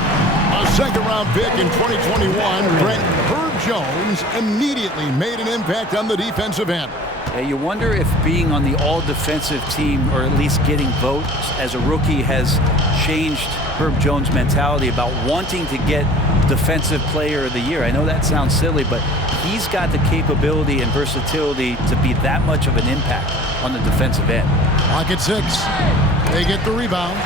A second-round pick in 2021, Brent Herb Jones immediately made an impact on the defensive end. Yeah, you wonder if being on the all-defensive team, or at least getting votes as a rookie, has changed Herb Jones' mentality about wanting to get Defensive Player of the Year. I know that sounds silly, but he's got the capability and versatility to be that much of an impact on the defensive end. Clock at 6. They get the rebound.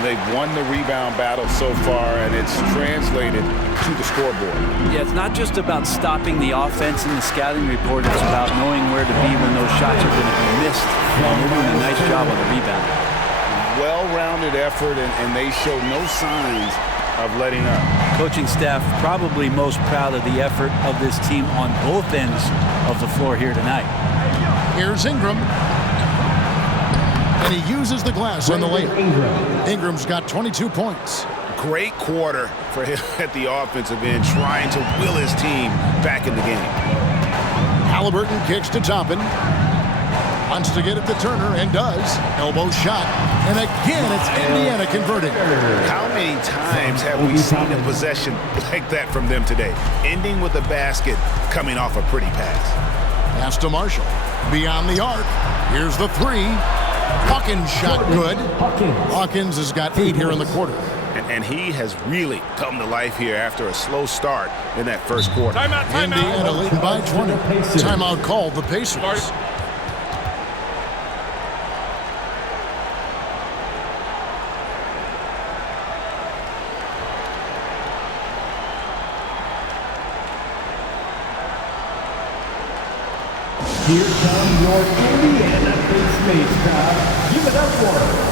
and they've won the rebound battle so far, and it's translated to the scoreboard. Yeah, it's not just about stopping the offense in the scouting report. It's about knowing where to be when those shots are going to be missed. They're doing a nice job on the rebound. Well-rounded effort, and they show no signs of letting up. Coaching staff probably most proud of the effort of this team on both ends of the floor here tonight. Here's Ingram. And he uses the glass on the layup. Ingram's got 22 points. Great quarter for him at the offensive end, trying to will his team back in the game. Haliburton kicks to Toppin. Wants to get it to Turner, and does. Elbow shot. And again, it's Indiana converting. How many times have we seen a possession like that from them today? Ending with a basket, coming off a pretty pass. Pass to Marshall. Beyond the arc. Here's the three. Hawkins shot good. Hawkins has got 8 here in the quarter. And he has really come to life here after a slow start in that first quarter. Timeout. Indiana leading by 20. Timeout called the Pacers. Here come your Indiana Pacers crowd. Give it up for them.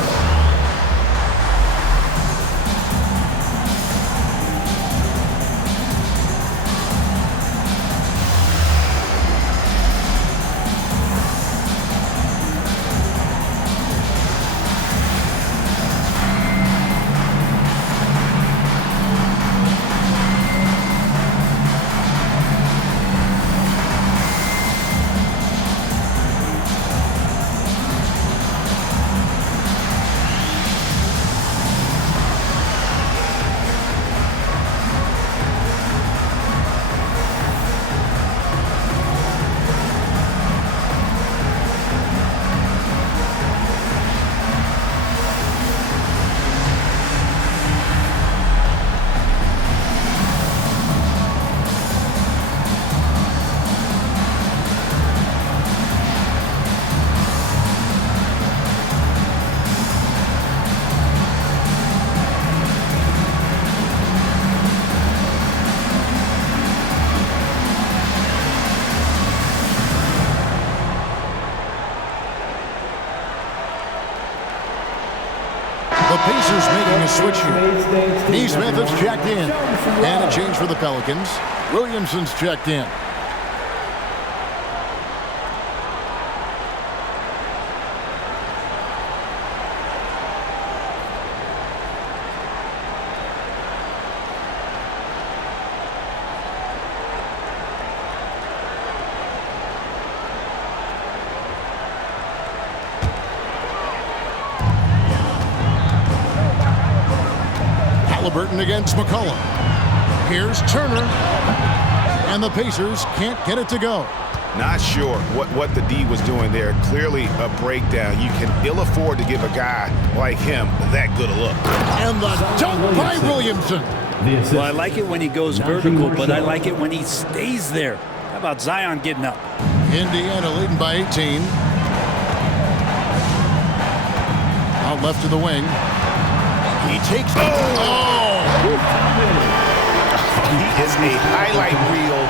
The Pacers making a switch here. Neesmith has checked in. And a change for the Pelicans. Williamson's checked in. Haliburton against McCollum. Here's Turner. And the Pacers can't get it to go. Not sure what the D was doing there. Clearly a breakdown. You can ill afford to give a guy like him that good a look. And the dunk by Williamson. Well, I like it when he goes vertical, but I like it when he stays there. How about Zion getting up? Indiana leading by 18. Out left to the wing. He takes it. He is a highlight reel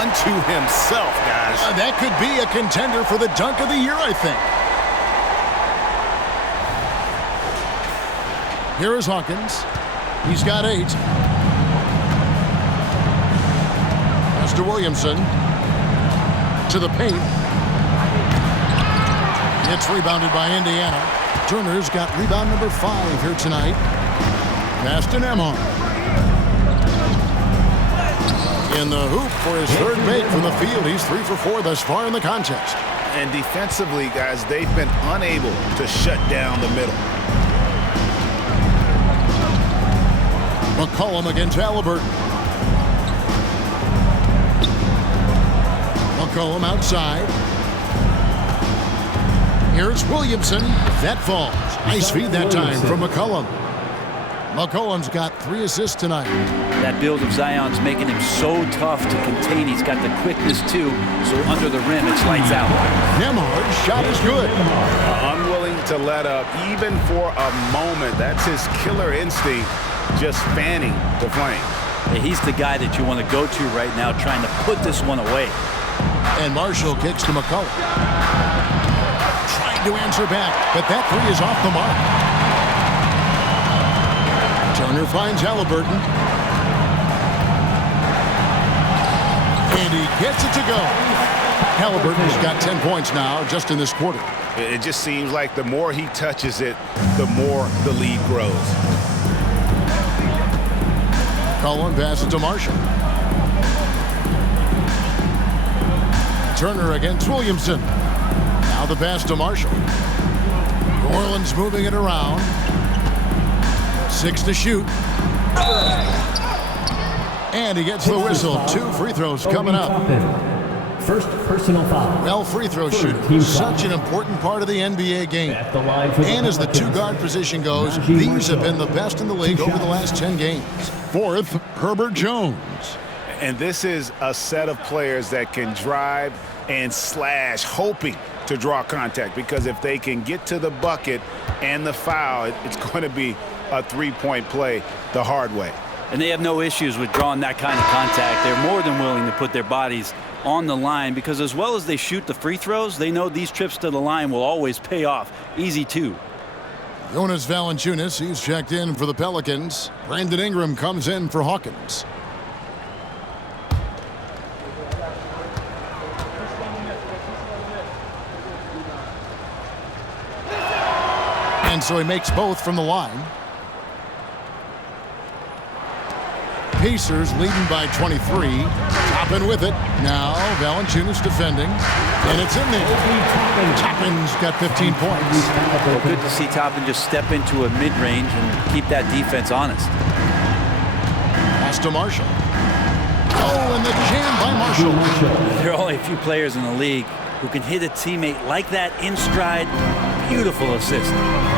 unto himself, guys. That could be a contender for the dunk of the year, I think. Here is Hawkins. He's got 8. Pass to Williamson. To the paint. It's rebounded by Indiana. Turner's got rebound number 5 here tonight. Pass to Nemhard. In the hoop for his third make from the field. He's 3 for 4 thus far in the contest. And defensively, guys, they've been unable to shut down the middle. McCollum against Haliburton. McCollum outside. Here's Williamson. That falls. Nice feed that time from McCollum. McCollum's got 3 assists tonight. That build of Zion's making him so tough to contain. He's got the quickness, too, so under the rim, it's lights out. Nemhard's shot is good. Unwilling to let up, even for a moment. That's his killer instinct, just fanning the flame. Yeah, he's the guy that you want to go to right now, trying to put this one away. And Marshall kicks to McCollum. Trying to answer back, but that three is off the mark. Turner finds Haliburton. And he gets it to go. Haliburton's got 10 points now just in this quarter. It just seems like the more he touches it, the more the lead grows. McCollum passes to Marshall. Turner against Williamson. Now the pass to Marshall. New Orleans moving it around. 6 to shoot. And he gets the whistle. 2 free throws coming up. First personal foul. Well, free throw shooting, such an important part of the NBA game. And as the two-guard position goes, these have been the best in the league over the last 10 games. Fourth, Herbert Jones. And this is a set of players that can drive and slash, hoping to draw contact, because if they can get to the bucket and the foul, it's going to be a three-point play the hard way. And they have no issues with drawing that kind of contact. They're more than willing to put their bodies on the line, because as well as they shoot the free throws, they know these trips to the line will always pay off. Easy too. Jonas Valanciunas, he's checked in for the Pelicans. Brandon Ingram comes in for Hawkins. And so he makes both from the line. Pacers leading by 23. Toppin with it. Now Valanciunas defending. And it's in there. Toppin's got 15 points. Well, good to see Toppin just step into a mid-range and keep that defense honest. Pass to Marshall. Oh, and the jam by Marshall. There are only a few players in the league who can hit a teammate like that in stride. Beautiful assist.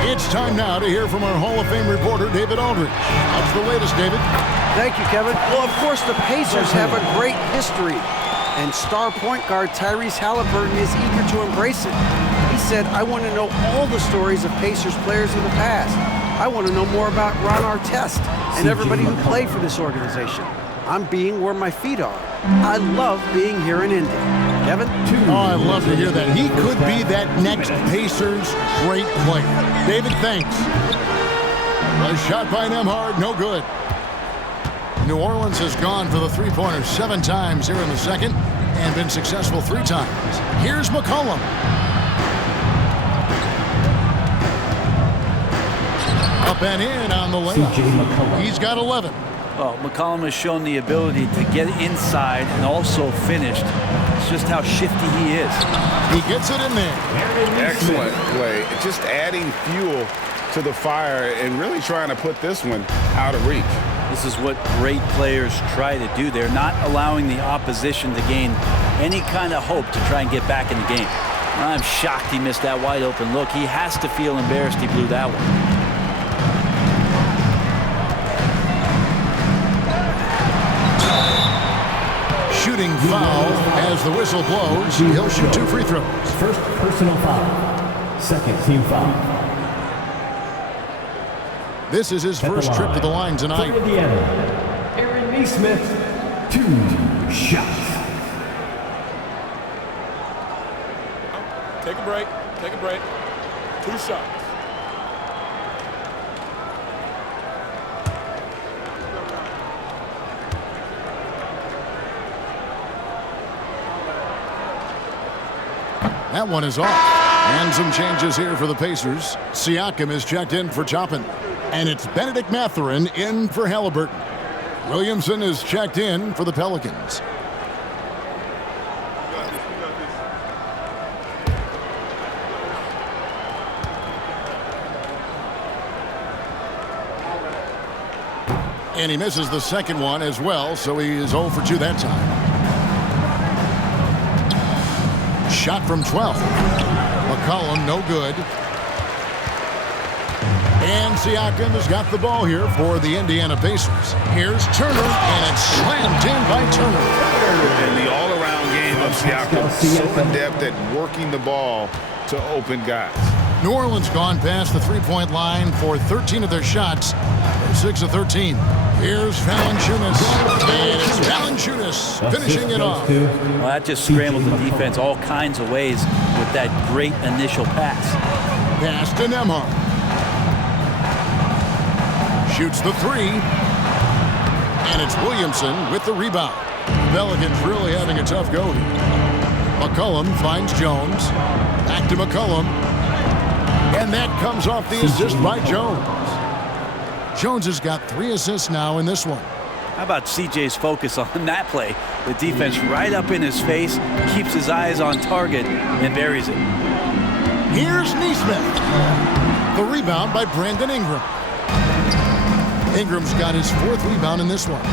It's time now to hear from our Hall of Fame reporter, David Aldridge. What's the latest, David? Thank you, Kevin. Well, of course, the Pacers have a great history, and star point guard Tyrese Haliburton is eager to embrace it. He said, I want to know all the stories of Pacers players in the past. I want to know more about Ron Artest and everybody who played for this organization. I'm being where my feet are. I love being here in Indy. Kevin? Oh, I love to hear that. He could be that next Pacers great player. David, thanks. A shot by Nembhard, no good. New Orleans has gone for the three-pointer 7 times here in the second and been successful 3 times. Here's McCollum. Up and in on the layup. He's got 11. Well, McCollum has shown the ability to get inside and also finished. It's just how shifty he is. He gets it in there. Excellent play. Just adding fuel to the fire and really trying to put this one out of reach. This is what great players try to do. They're not allowing the opposition to gain any kind of hope to try and get back in the game. I'm shocked he missed that wide open look. He has to feel embarrassed he blew that one. Shooting foul as the whistle blows. He'll shoot 2 free throws. First personal foul. Second team foul. This is his first trip to the line tonight. For Indiana, Aaron Nesmith, 2 shots. Take a break. Take a break. 2 shots. That one is off. And some changes here for the Pacers. Siakam is checked in for Toppin. And it's Benedict Mathurin in for Haliburton. Williamson is checked in for the Pelicans. And he misses the second one as well, so he is 0 for 2 that time. Shot from 12. McCollum, no good. And Siakam has got the ball here for the Indiana Pacers. Here's Turner, and it's slammed in by Turner. And the all-around game of Siakam, so adept at working the ball to open guys. New Orleans gone past the three-point line for 13 of their shots. They're 6 of 13. Here's Valanciunas. And it's Valanciunas finishing it off. Well, that just scrambled the defense all kinds of ways with that great initial pass. Pass to Nembhard. Shoots the three. And it's Williamson with the rebound. Pelicans really having a tough go here. McCollum finds Jones. Back to McCollum. And that comes off the assist by Jones. Jones has got 3 assists now in this one. How about CJ's focus on that play? The defense right up in his face, keeps his eyes on target, and buries it. Here's Nesmith. The rebound by Brandon Ingram. Ingram's got his 4th rebound in this one.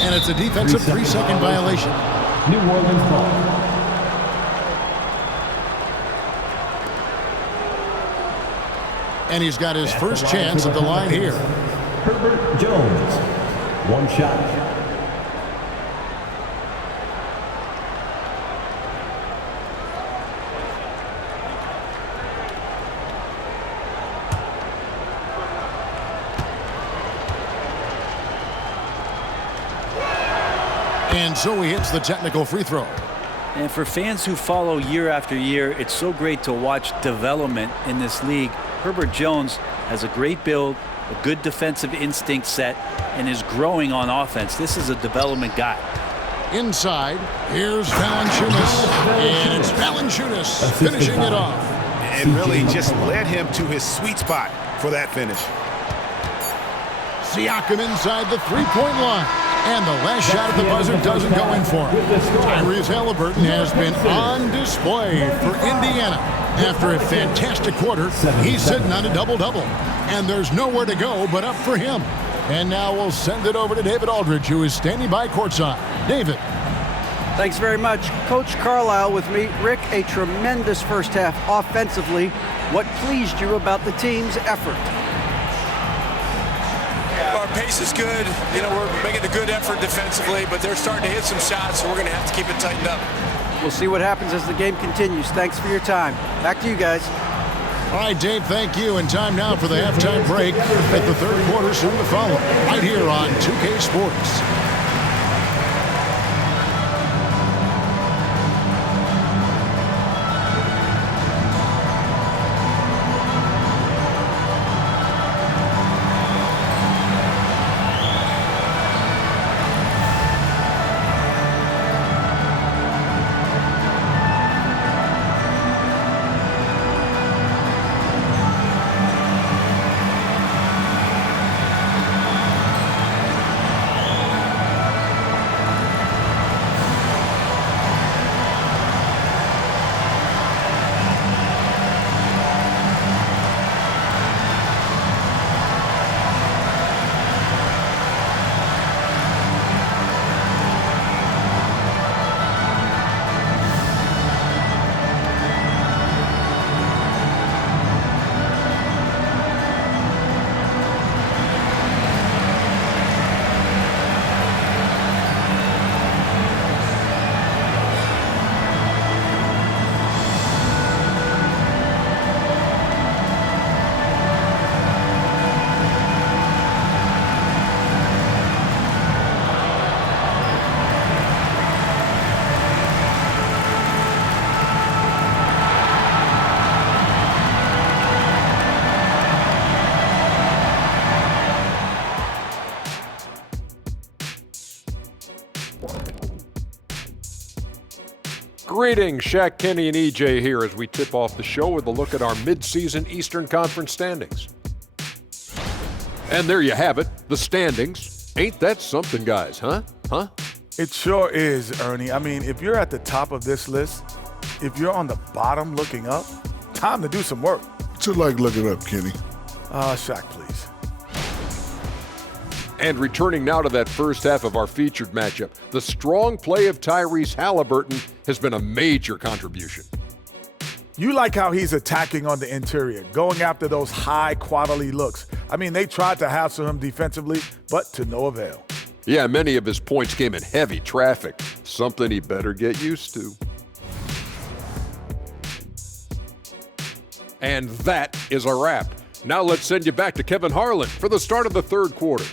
And it's a defensive 3-second violation. New Orleans ball. And he's got his first chance at the line here. Herbert Jones, 1 shot. And so he hits the technical free throw. And for fans who follow year after year, it's so great to watch development in this league. Herbert Jones has a great build, a good defensive instinct set, and is growing on offense. This is a development guy. Inside, here's Valanciunas, and it's Valanciunas finishing it off. And really just led him to his sweet spot for that finish. Siakam inside the three-point line. And the last shot at the buzzer doesn't go in for him. Tyrese Haliburton has been on display for Indiana. After a fantastic quarter, he's sitting on a double-double. And there's nowhere to go but up for him. And now we'll send it over to David Aldridge, who is standing by courtside. David. Thanks very much. Coach Carlisle with me. Rick, a tremendous first half offensively. What pleased you about the team's effort? Our pace is good. You know, we're making a good effort defensively, but they're starting to hit some shots, so we're going to have to keep it tightened up. We'll see what happens as the game continues. Thanks for your time. Back to you guys. All right, Dave, thank you. And time now for the halftime break. At the third quarter soon to follow. Right here on 2K Sports. Greetings, Shaq, Kenny, and EJ here as we tip off the show with a look at our mid-season Eastern Conference standings. And there you have it, the standings. Ain't that something, guys, huh? It sure is, Ernie. I mean, if you're at the top of this list, if you're on the bottom looking up, time to do some work. What's it like looking up, Kenny? Shaq, please. And returning now to that first half of our featured matchup, the strong play of Tyrese Haliburton has been a major contribution. You like how he's attacking on the interior, going after those high-quality looks. I mean, they tried to hassle him defensively, but to no avail. Yeah, many of his points came in heavy traffic, something he better get used to. And that is a wrap. Now let's send you back to Kevin Harlan for the start of the third quarter.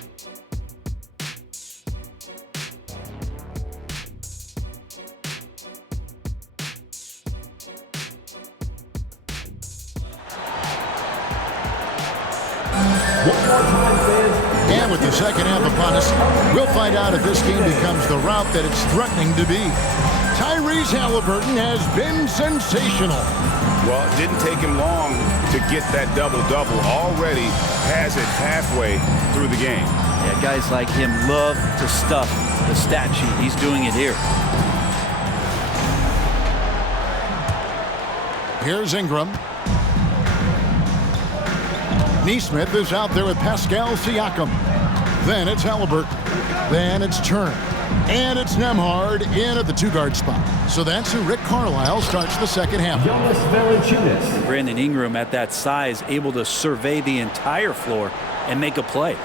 And with the second half upon us, we'll find out if this game becomes the route that it's threatening to be. Tyrese Haliburton has been sensational. Well, it didn't take him long to get that double-double. Already has it halfway through the game. Yeah, guys like him love to stuff the stat sheet. He's doing it here. Here's Ingram. Neesmith is out there with Pascal Siakam. Then it's Haliburton. Then it's Turner. And it's Nembhard in at the two-guard spot. So that's who Rick Carlisle starts the second half. Brandon Ingram at that size, able to survey the entire floor and make a play.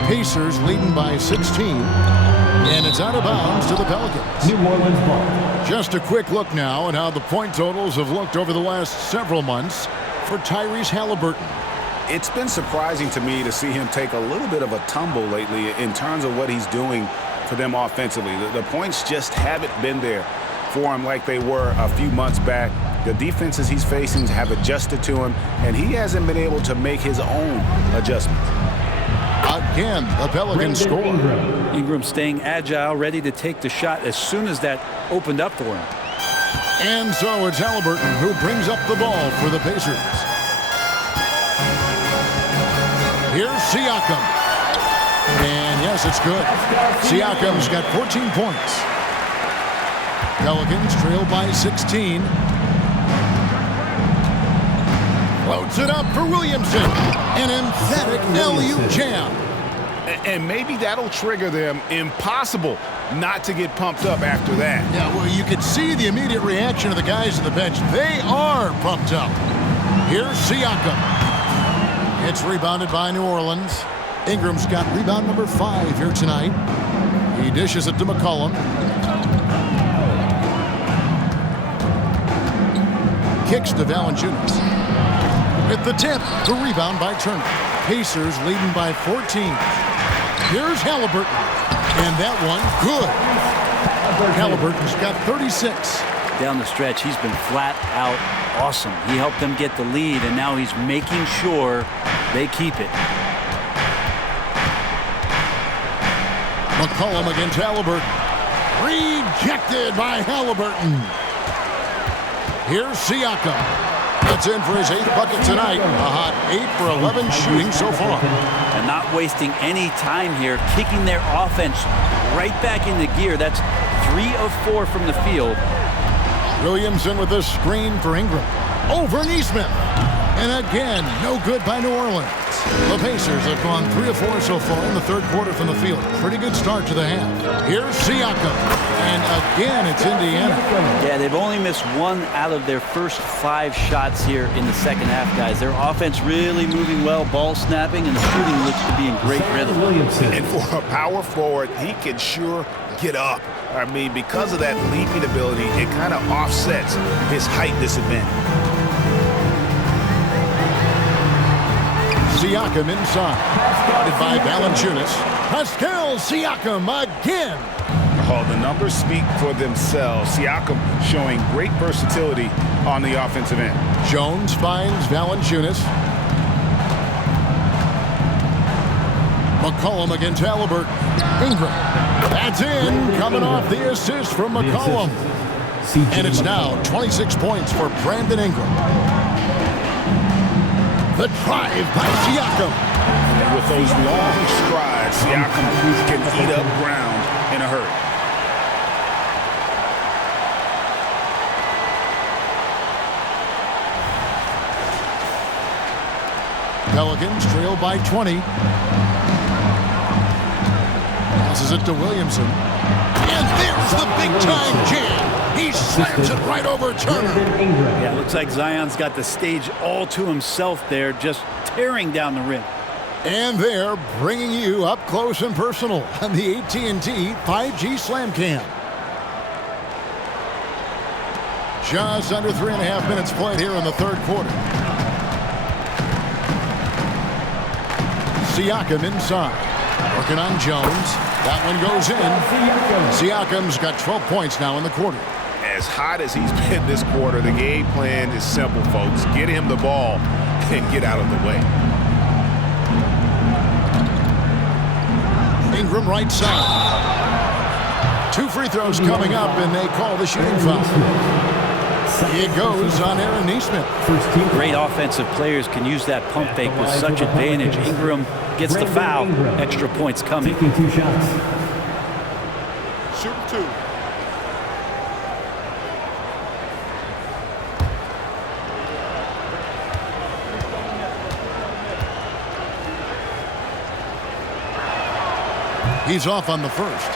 Pacers leading by 16. And it's out of bounds to the Pelicans. New Orleans ball. Just a quick look now at how the point totals have looked over the last several months for Tyrese Haliburton. It's been surprising to me to see him take a little bit of a tumble lately in terms of what he's doing for them offensively. The points just haven't been there for him like they were a few months back. The defenses he's facing have adjusted to him, and he hasn't been able to make his own adjustments. Again, the Pelicans score. Ingram staying agile, ready to take the shot as soon as that opened up for him. And so it's Haliburton who brings up the ball for the Pacers. Here's Siakam. And yes, it's good. Siakam's got 14 points. Pelicans trail by 16. Floats it up for Williamson. An emphatic LU jam. And maybe that'll trigger them. Impossible not to get pumped up after that. Yeah, well, you could see the immediate reaction of the guys on the bench. They are pumped up. Here's Siakam. It's rebounded by New Orleans. Ingram's got rebound number 5 here tonight. He dishes it to McCollum. Kicks to Valanciunas. At the tip, the rebound by Turner. Pacers leading by 14. Here's Haliburton. And that one, good. Haliburton's got 36. Down the stretch, he's been flat out awesome. He helped them get the lead, and now he's making sure they keep it. McCollum against Haliburton. Rejected by Haliburton. Here's Siakam. That's in for his 8th bucket tonight. A hot 8 for 11 shooting so far. And not wasting any time here, kicking their offense right back into gear. That's 3 of 4 from the field. Williamson with a screen for Ingram. Over Neesmith. And again, no good by New Orleans. The Pacers have gone 3 of 4 so far in the third quarter from the field. Pretty good start to the half. Here's Siakam. And again, it's Indiana. Yeah, they've only missed 1 out of their first 5 shots here in the second half, guys. Their offense really moving well, ball snapping, and the shooting looks to be in great rhythm. And for a power forward, he can sure get up. I mean, because of that leaping ability, it kind of offsets his height disadvantage. Siakam inside. Guarded by Valanciunas. Pascal Siakam again. Oh, the numbers speak for themselves. Siakam showing great versatility on the offensive end. Jones finds Valanciunas. McCollum against Haliburton. Ingram. That's in. Coming off the assist from McCollum. And it's now 26 points for Brandon Ingram. The drive by Siakam. And with those long strides, Siakam can eat up ground in a hurry. Pelicans trail by 20. Passes it to Williamson. And there's the big-time jam. He slams it right over Turner. Yeah, it looks like Zion's got the stage all to himself there, just tearing down the rim. And they're bringing you up close and personal on the AT&T 5G Slam Cam. Just under 3.5 minutes played here in the third quarter. Siakam inside. Working on Jones. That one goes in. Siakam's got 12 points now in the quarter. As hot as he's been this quarter, the game plan is simple, folks. Get him the ball and get out of the way. Ingram right side. 2 free throws coming up, and they call the shooting foul. It goes on Aaron Nesmith. Great offensive players can use that pump fake with such advantage. Ingram gets the foul. Extra points coming. Taking 2 shots. Shoot 2. He's off on the first.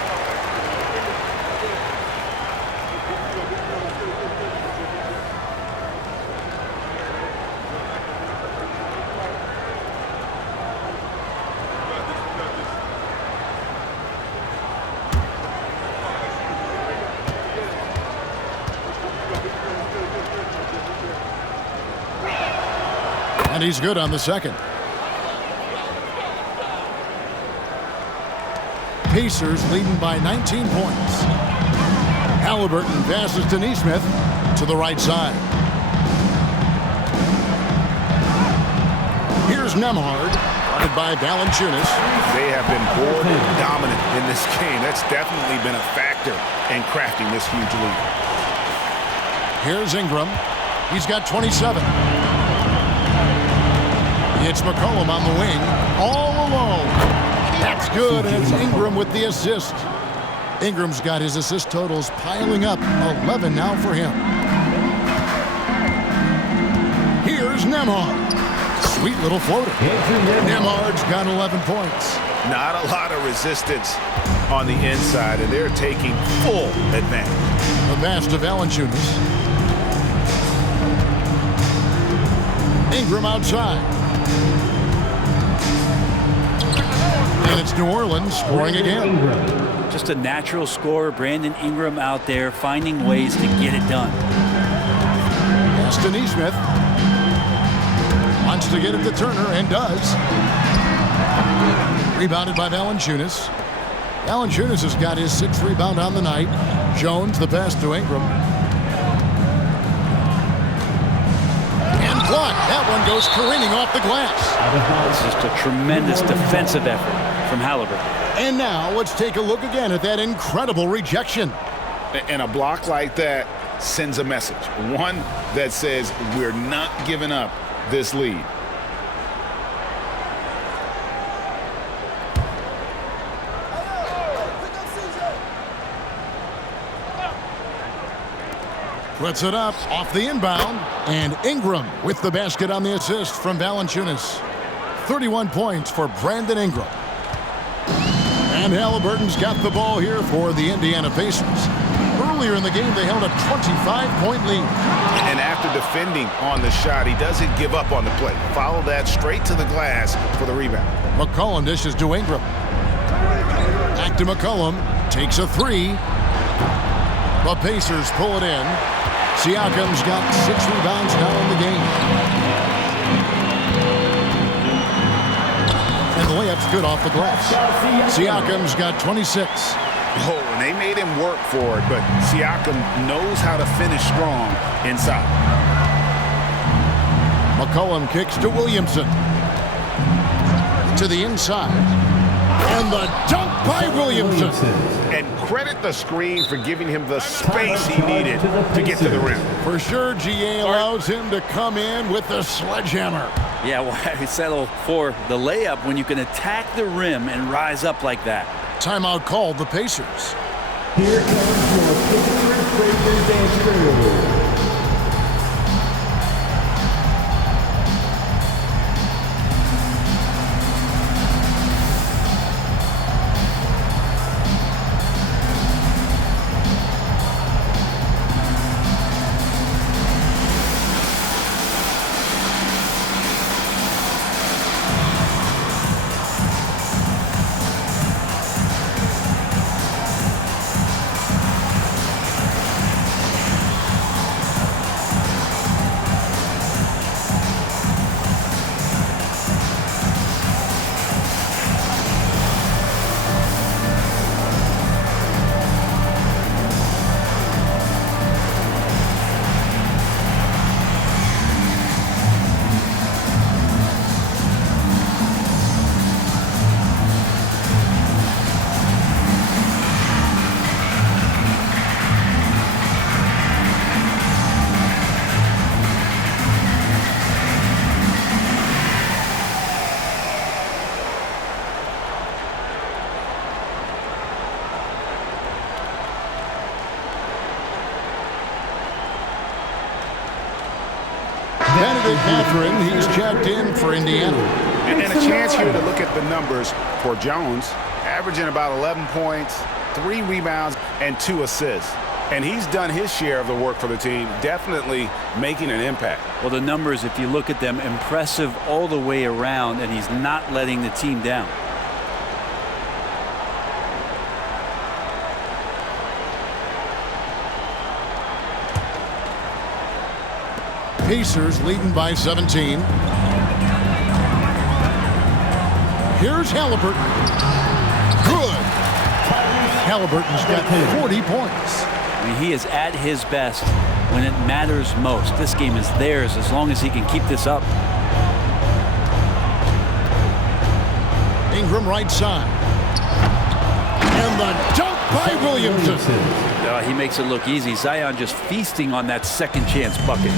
And he's good on the second. Pacers leading by 19 points. Haliburton passes to Nesmith to the right side. Here's Nembhard, guarded by Valanciunas. They have been bored and dominant in this game. That's definitely been a factor in crafting this huge lead. Here's Ingram. He's got 27. It's McCollum on the wing, all alone. That's good, and it's Ingram with the assist. Ingram's got his assist totals piling up, 11 now for him. Here's Nembhard. Sweet little floater. Nembhard's got 11 points. Not a lot of resistance on the inside, and they're taking full advantage. The pass to Valanciunas. Ingram outside. And it's New Orleans scoring again. Just a natural scorer. Brandon Ingram out there finding ways to get it done. Pass to Nesmith. Wants to get it to Turner and does. Rebounded by Valanciunas. Valanciunas has got his 6th rebound on the night. Jones, the pass to Ingram. And blocked. That one goes careening off the glass. It's just a tremendous defensive effort from Haliburton. And now let's take a look again at that incredible rejection. And a block like that sends a message. One that says we're not giving up this lead. Puts it up off the inbound. And Ingram with the basket on the assist from Valanciunas. 31 points for Brandon Ingram. And Haliburton's got the ball here for the Indiana Pacers. Earlier in the game, they held a 25-point lead. And after defending on the shot, he doesn't give up on the play. Follow that straight to the glass for the rebound. McCollum dishes to Ingram. Back to McCollum. Takes a 3. The Pacers pull it in. Siakam's got 6 rebounds now in the game. And the layup's good off the glass. Siakam's got 26. Oh, and they made him work for it, but Siakam knows how to finish strong inside. McCollum kicks to Williamson. To the inside. And the dunk by Williamson. And credit the screen for giving him the space he needed to get to the rim. For sure, GA allows him to come in with the sledgehammer. Yeah, why settle for the layup when you can attack the rim and rise up like that? Timeout called the Pacers. Here comes your Pacers Breakers dance crew. Mathurin, he's checked in for Indiana. And a chance here to look at the numbers for Jones, averaging about 11 points, 3 rebounds, and 2 assists. And he's done his share of the work for the team, definitely making an impact. Well, the numbers, if you look at them, impressive all the way around, and he's not letting the team down. Pacers leading by 17. Here's Haliburton. Good. Haliburton's got 40 points. I mean, he is at his best when it matters most. This game is theirs as long as he can keep this up. Ingram right side. And the dunk by Williamson. He makes it look easy. Zion just feasting on that second chance bucket.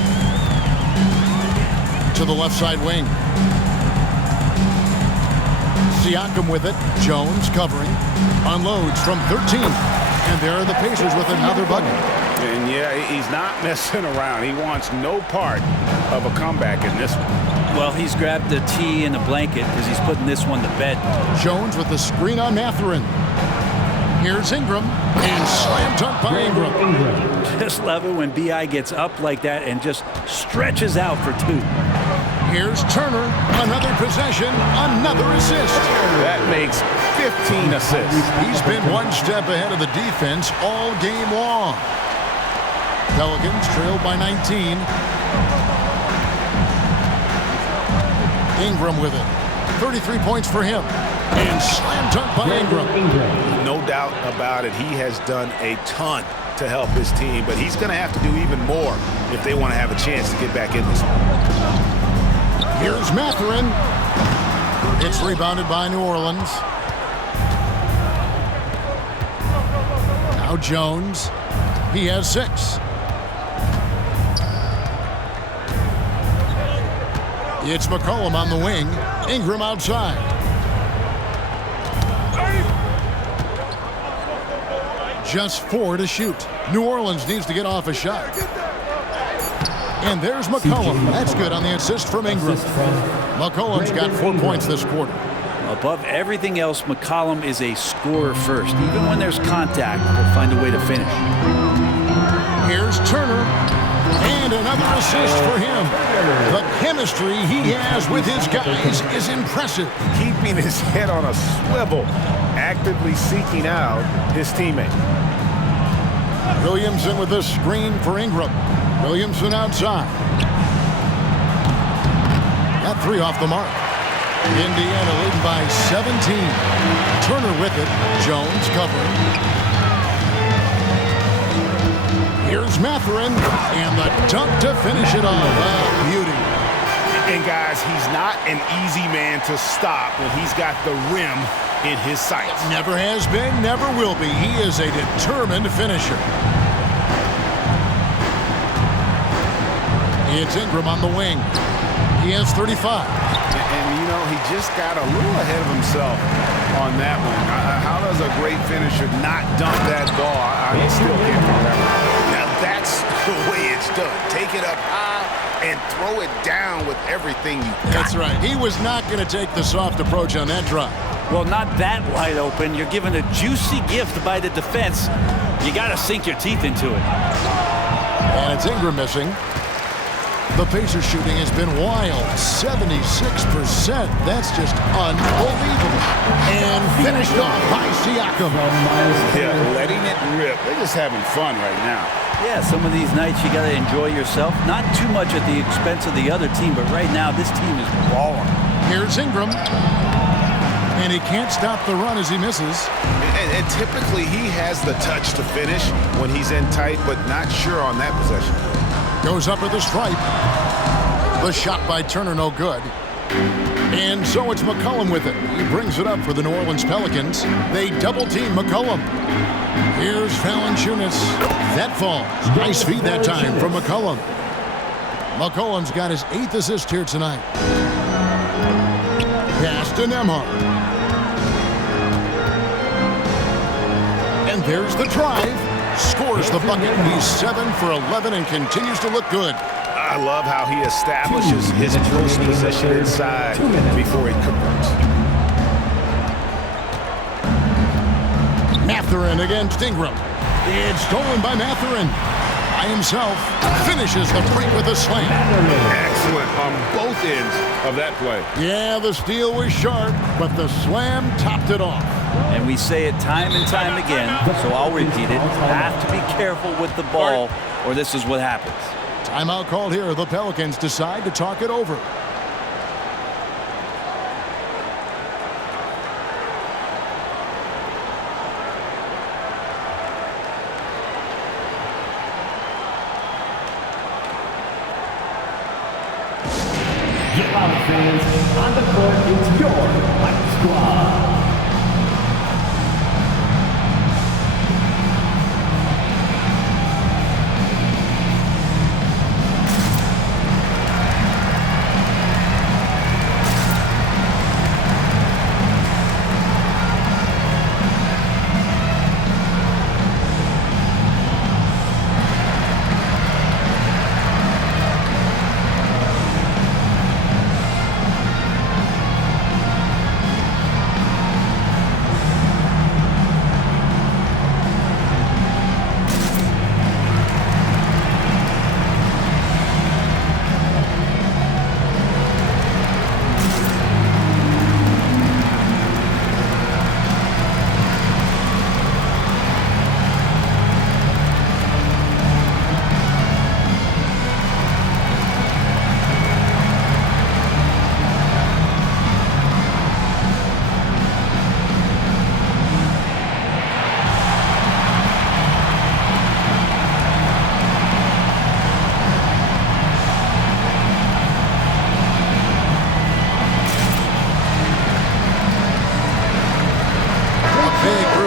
To the left side wing. Siakam with it. Jones covering. Unloads from 13. And there are the Pacers with another bucket. And yeah, he's not messing around. He wants no part of a comeback in this one. Well, he's grabbed the tee and the blanket because he's putting this one to bed. Jones with the screen on Mathurin. Here's Ingram. And slam dunk by Ingram. Just love it when B.I. gets up like that and just stretches out for 2. Here's Turner. Another possession. Another assist. That makes 15 assists. He's been one step ahead of the defense all game long. Pelicans trailed by 19. Ingram with it. 33 points for him. And slam dunk by Ingram. No doubt about it. He has done a ton to help his team, but he's going to have to do even more if they want to have a chance to get back in this one. Here's Mathurin. It's rebounded by New Orleans. Now Jones. He has 6. It's McCollum on the wing. Ingram outside. Just 4 to shoot. New Orleans needs to get off a shot. And there's McCollum. That's good on the assist from Ingram. McCollum's got 4 points this quarter. Above everything else, McCollum is a scorer first. Even when there's contact, he'll find a way to finish. Here's Turner. And another assist for him. The chemistry he has with his guys is impressive. Keeping his head on a swivel, actively seeking out his teammate. Williamson with the screen for Ingram. Williamson outside. Got 3 off the mark. Indiana leading by 17. Turner with it. Jones covering. Here's Mathurin. And the dunk to finish it off. Beauty. And guys, he's not an easy man to stop when he's got the rim in his sights. Never has been, never will be. He is a determined finisher. It's Ingram on the wing. He has 35. And you know, he just got a little ahead of himself on that one. How does a great finisher not dunk that ball? I still can't figure that out. Now that's the way it's done. Take it up high and throw it down with everything you got. That's right. He was not going to take the soft approach on that drive. Well, not that wide open. You're given a juicy gift by the defense. You got to sink your teeth into it. And it's Ingram missing. The Pacers shooting has been wild, 76%. That's just unbelievable. And finished off by Siakam. Yeah, letting it rip. They're just having fun right now. Yeah, some of these nights you got to enjoy yourself. Not too much at the expense of the other team, but right now this team is balling. Here's Ingram. And he can't stop the run as he misses. And typically he has the touch to finish when he's in tight, but not sure on that possession. Goes up with a stripe. The shot by Turner, no good. And so it's McCollum with it. He brings it up for the New Orleans Pelicans. They double-team McCollum. Here's Valanciunas. That falls. Nice feed that time from McCollum. McCollum's got his 8th assist here tonight. Pass to Nembhard. And there's the drive. Scores the bucket. He's 7 for 11 and continues to look good. I love how he establishes his post position inside before he converts. Mathurin against Ingram. It's stolen by Mathurin. By himself, finishes the break with a slam. Excellent on both ends of that play. Yeah, the steal was sharp, but the slam topped it off. And we say it time and time again, so I'll repeat it. Have to be careful with the ball, or this is what happens. Timeout called here. The Pelicans decide to talk it over. Fans, on the court, it's your Fight Squad.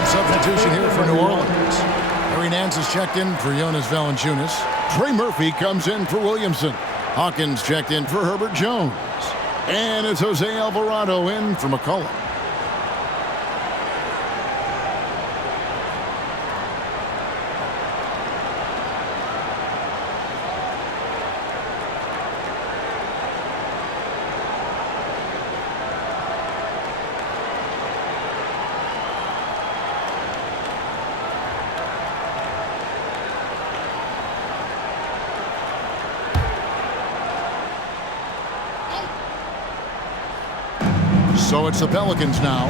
Substitution here for New Orleans. Harry Nance is checked in for Jonas Valanciunas. Trey Murphy comes in for Williamson. Hawkins checked in for Herbert Jones. And it's Jose Alvarado in for McCollum. So it's the Pelicans now.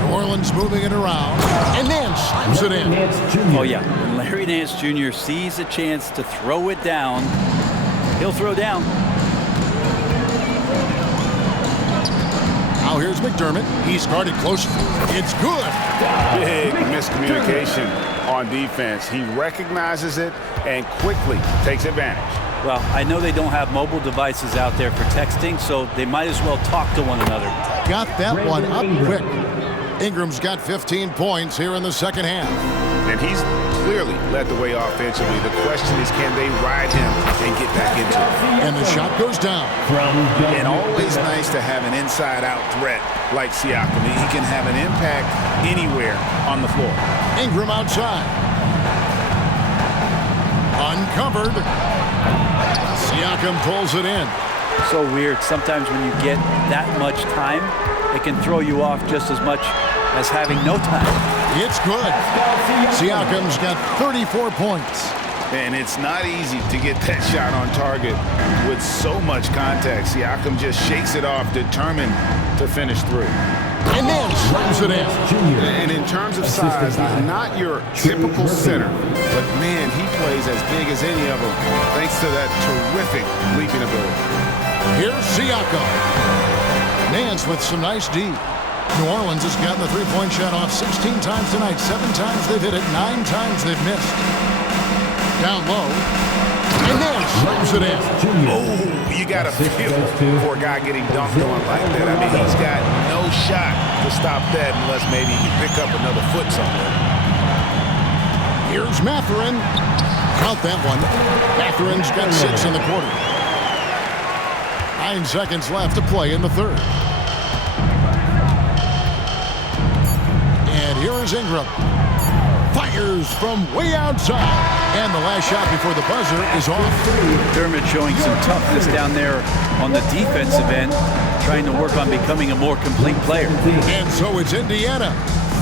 New Orleans moving it around. And Nance slams it in. Oh, yeah. When Larry Nance Jr. sees a chance to throw it down, he'll throw down. Now here's McDermott. He's guarded close. It's good. Big miscommunication on defense. He recognizes it and quickly takes advantage. Well, I know they don't have mobile devices out there for texting, so they might as well talk to one another. Got that one up quick. Ingram's got 15 points here in the second half. And he's clearly led the way offensively. The question is, can they ride him and get back into it? And the shot goes down. And always nice to have an inside-out threat like Siakam. He can have an impact anywhere on the floor. Ingram outside. Uncovered. Siakam pulls it in. So weird. Sometimes when you get that much time, it can throw you off just as much as having no time. It's good. Siakam's got 34 points. And it's not easy to get that shot on target with so much contact. Siakam just shakes it off, determined to finish through. And then slams it in. And in terms of size, he's not your typical center. But, man, he plays as big as any of them thanks to that terrific leaping ability. Here's Siakam. Nance with some nice D. New Orleans has gotten the three-point shot off 16 times tonight. 7 times they've hit it. 9 times they've missed. Down low. And then slams it in. Oh, you got to feel for a guy getting dunked on like that. I mean, he's got no shot to stop that unless maybe he can pick up another foot somewhere. Here's Mathurin. Count that one. Mathurin's got 6 in the quarter. 9 seconds left to play in the third. And here is Ingram. Fires from way outside. And the last shot before the buzzer is off. McDermott showing some toughness down there on the defensive end, trying to work on becoming a more complete player. And so it's Indiana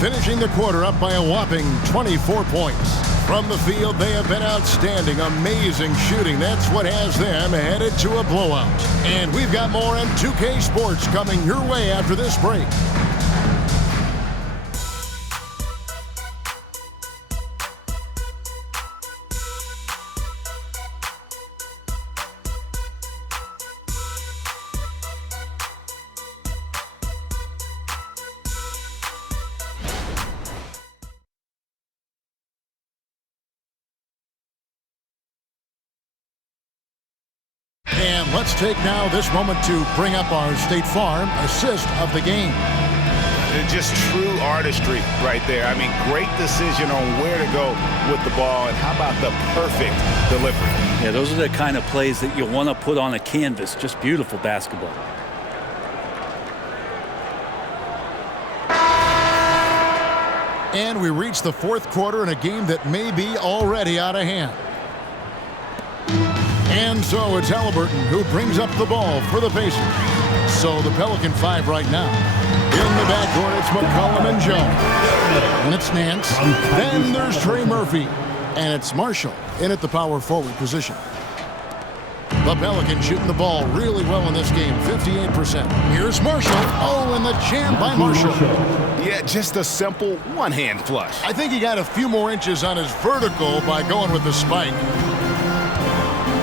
finishing the quarter up by a whopping 24 points. From the field, they have been outstanding, amazing shooting. That's what has them headed to a blowout. And we've got more on 2K Sports coming your way after this break. And let's take now this moment to bring up our State Farm assist of the game. Just true artistry right there. I mean, great decision on where to go with the ball, and how about the perfect delivery? Yeah, those are the kind of plays that you want to put on a canvas. Just beautiful basketball. And we reach the fourth quarter in a game that may be already out of hand. And so it's Haliburton who brings up the ball for the Pacers. So the Pelican 5 right now. In the backcourt, it's McCollum and Jones. And it's Nance. Then there's Trey Murphy. And it's Marshall in at the power forward position. The Pelicans shooting the ball really well in this game, 58%. Here's Marshall. Oh, and the jam by Marshall. Yeah, just a simple one-hand flush. I think he got a few more inches on his vertical by going with the spike.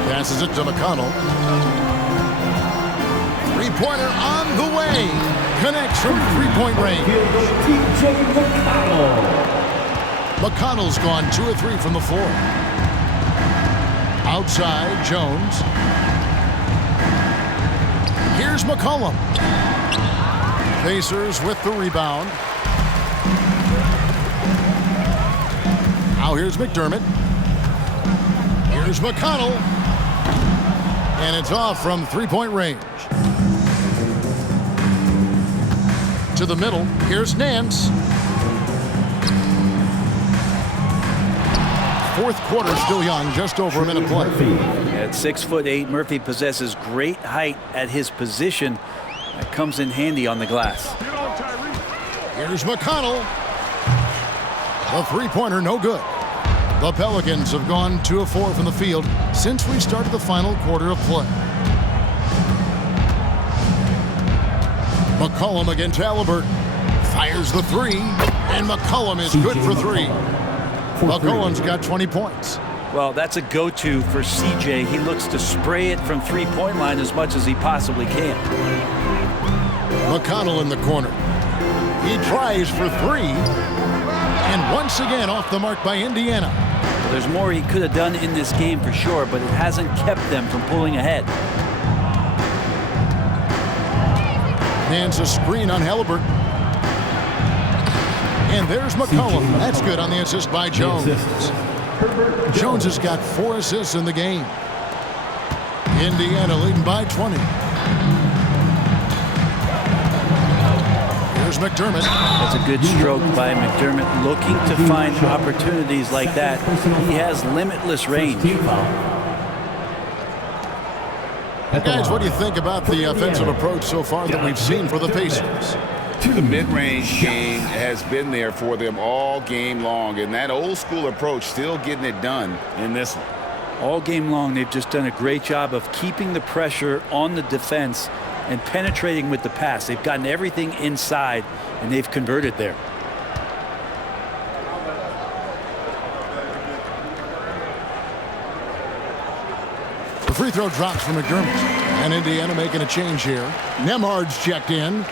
Passes it to McConnell. Three-pointer on the way. Connects from three-point range. McConnell's gone 2 of 3 from the floor. Outside, Jones. Here's McCollum. Pacers with the rebound. Now here's McDermott. Here's McConnell. And it's off from three-point range. To the middle. Here's Nance. Fourth quarter still young, just over a minute play. At 6'8", Murphy possesses great height at his position. That comes in handy on the glass. Here's McConnell. The three-pointer, no good. The Pelicans have gone 2 of 4 from the field since we started the final quarter of play. McCollum against Haliburton. Fires the three, and McCollum is good for 3. McCollum's got 20 points. Well, that's a go-to for CJ. He looks to spray it from three-point line as much as he possibly can. McConnell in the corner. He tries for 3. And once again off the mark by Indiana. There's more he could have done in this game for sure, but it hasn't kept them from pulling ahead. Hands a screen on Haliburton. And there's McCollum. That's good on the assist by Jones. Jones has got 4 assists in the game. Indiana leading by 20. Here's McDermott. That's a good stroke by McDermott, looking to find opportunities like that. He has limitless range. Guys, what do you think about the offensive approach so far that we've seen for the Pacers? The mid-range game has been there for them all game long, and that old-school approach still getting it done in this one. All game long, they've just done a great job of keeping the pressure on the defense and penetrating with the pass. They've gotten everything inside, and they've converted there. The free throw drops from McDermott. And Indiana making a change here. Nemhard's checked in.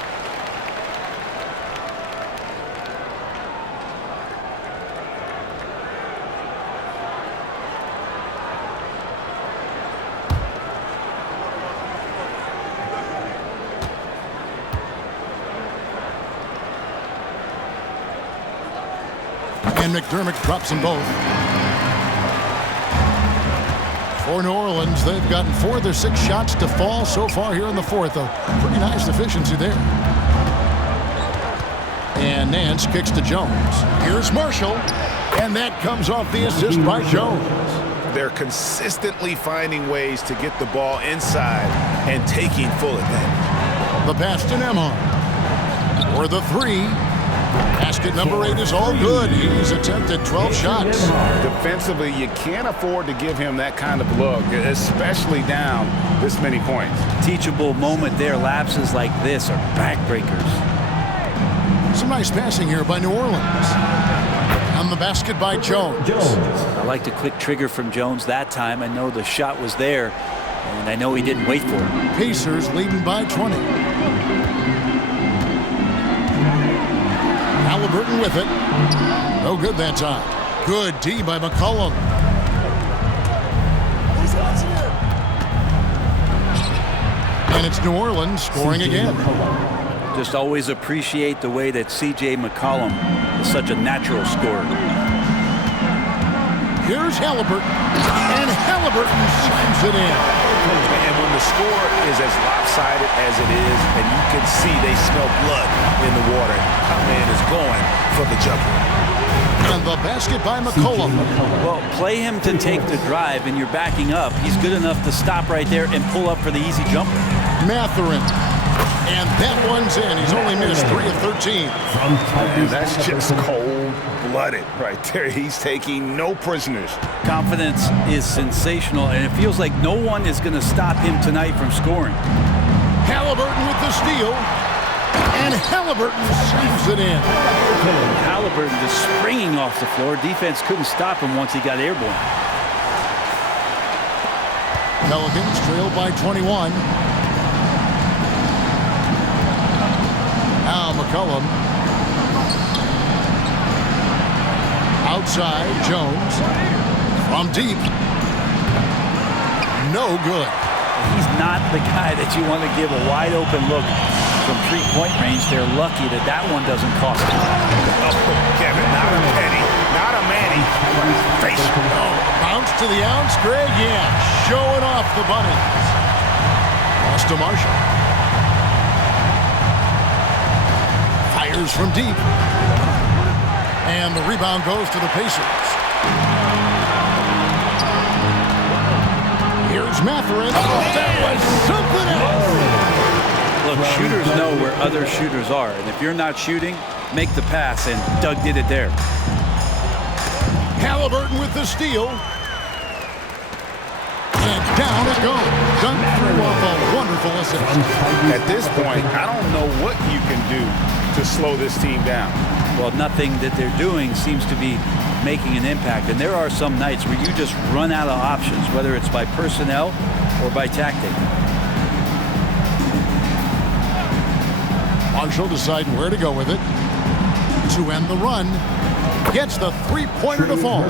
And McDermott drops them both. For New Orleans, they've gotten 4 of their 6 shots to fall so far here in the fourth. A pretty nice efficiency there. And Nance kicks to Jones. Here's Marshall. And that comes off the assist by Jones. They're consistently finding ways to get the ball inside and taking full advantage. The pass to Nembhard. For the three. Basket number 8 is all good. He's attempted 12 shots. Defensively, you can't afford to give him that kind of look, especially down this many points. Teachable moment there. Lapses like this are backbreakers. Some nice passing here by New Orleans. On the basket by Jones. I like the quick trigger from Jones that time. I know the shot was there, and I know he didn't wait for it. Pacers leading by 20. Haliburton with it. No good that time. Good D by McCollum. And it's New Orleans scoring again. Just always appreciate the way that C.J. McCollum is such a natural scorer. Here's Haliburton. And Haliburton slams it in. And when the score is as lopsided as it is, and you can see they smell blood in the water, that man is going for the jumper. And the basket by McCollum. Well, play him to take the drive, and you're backing up. He's good enough to stop right there and pull up for the easy jumper. Mathurin. And that one's in. He's only missed 3 of 13. And that's just cold-blooded right there. He's taking no prisoners. Confidence is sensational, and it feels like no one is going to stop him tonight from scoring. Haliburton with the steal. And Haliburton slams it in. Haliburton just springing off the floor. Defense couldn't stop him once he got airborne. Pelicans trail by 21. Now McCollum. Outside, Jones. From deep. No good. He's not the guy that you want to give a wide open look from three-point range. They're lucky that that one doesn't cost them. Oh, Kevin, not a penny, not a Manny. Face. Oh, bounce to the ounce, Greg. Yeah, showing off the bunnies. Lost to Marshall. Fires from deep. And the rebound goes to the Pacers. Here's Mathurin. Oh, that was something else. Look, shooters know where other shooters are. And if you're not shooting, make the pass. And Doug did it there. Haliburton with the steal. And down it goes. Dunk through off a wonderful assist. At this point, I don't know what you can do to slow this team down. Well, nothing that they're doing seems to be making an impact. And there are some nights where you just run out of options, whether it's by personnel or by tactic. Marshall deciding where to go with it. To end the run. Gets the three-pointer to fall.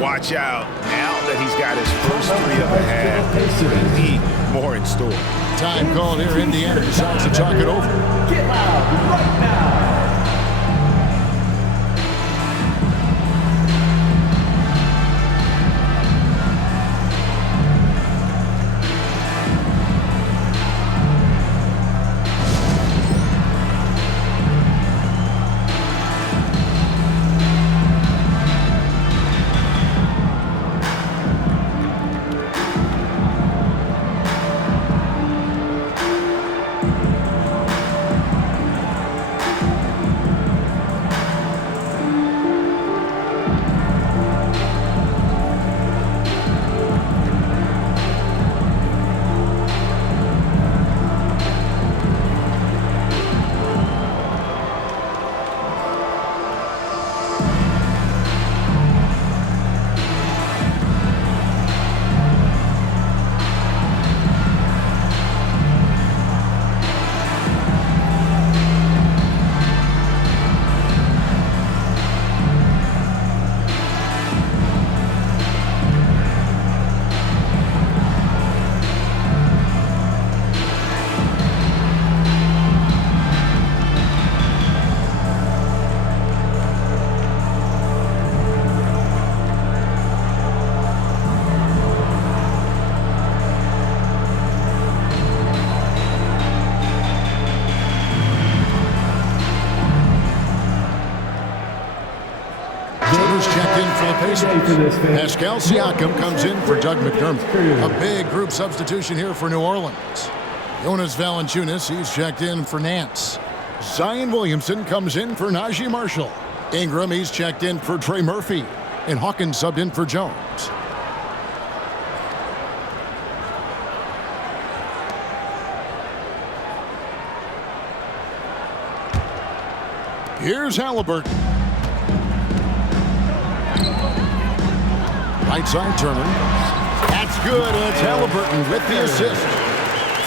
Watch out. Now that he's got his first 3 of the half, he need more in store. Time called here. Indiana decides to talk it over. Get loud right now. the Pacers. Pascal Siakam comes in for Doug McDermott. A big group substitution here for New Orleans. Jonas Valanciunas, he's checked in for Nance. Zion Williamson comes in for Najee Marshall. Ingram, he's checked in for Trey Murphy. And Hawkins subbed in for Jones. Here's Haliburton. Right side Turner. That's good, and it's Haliburton with the assist.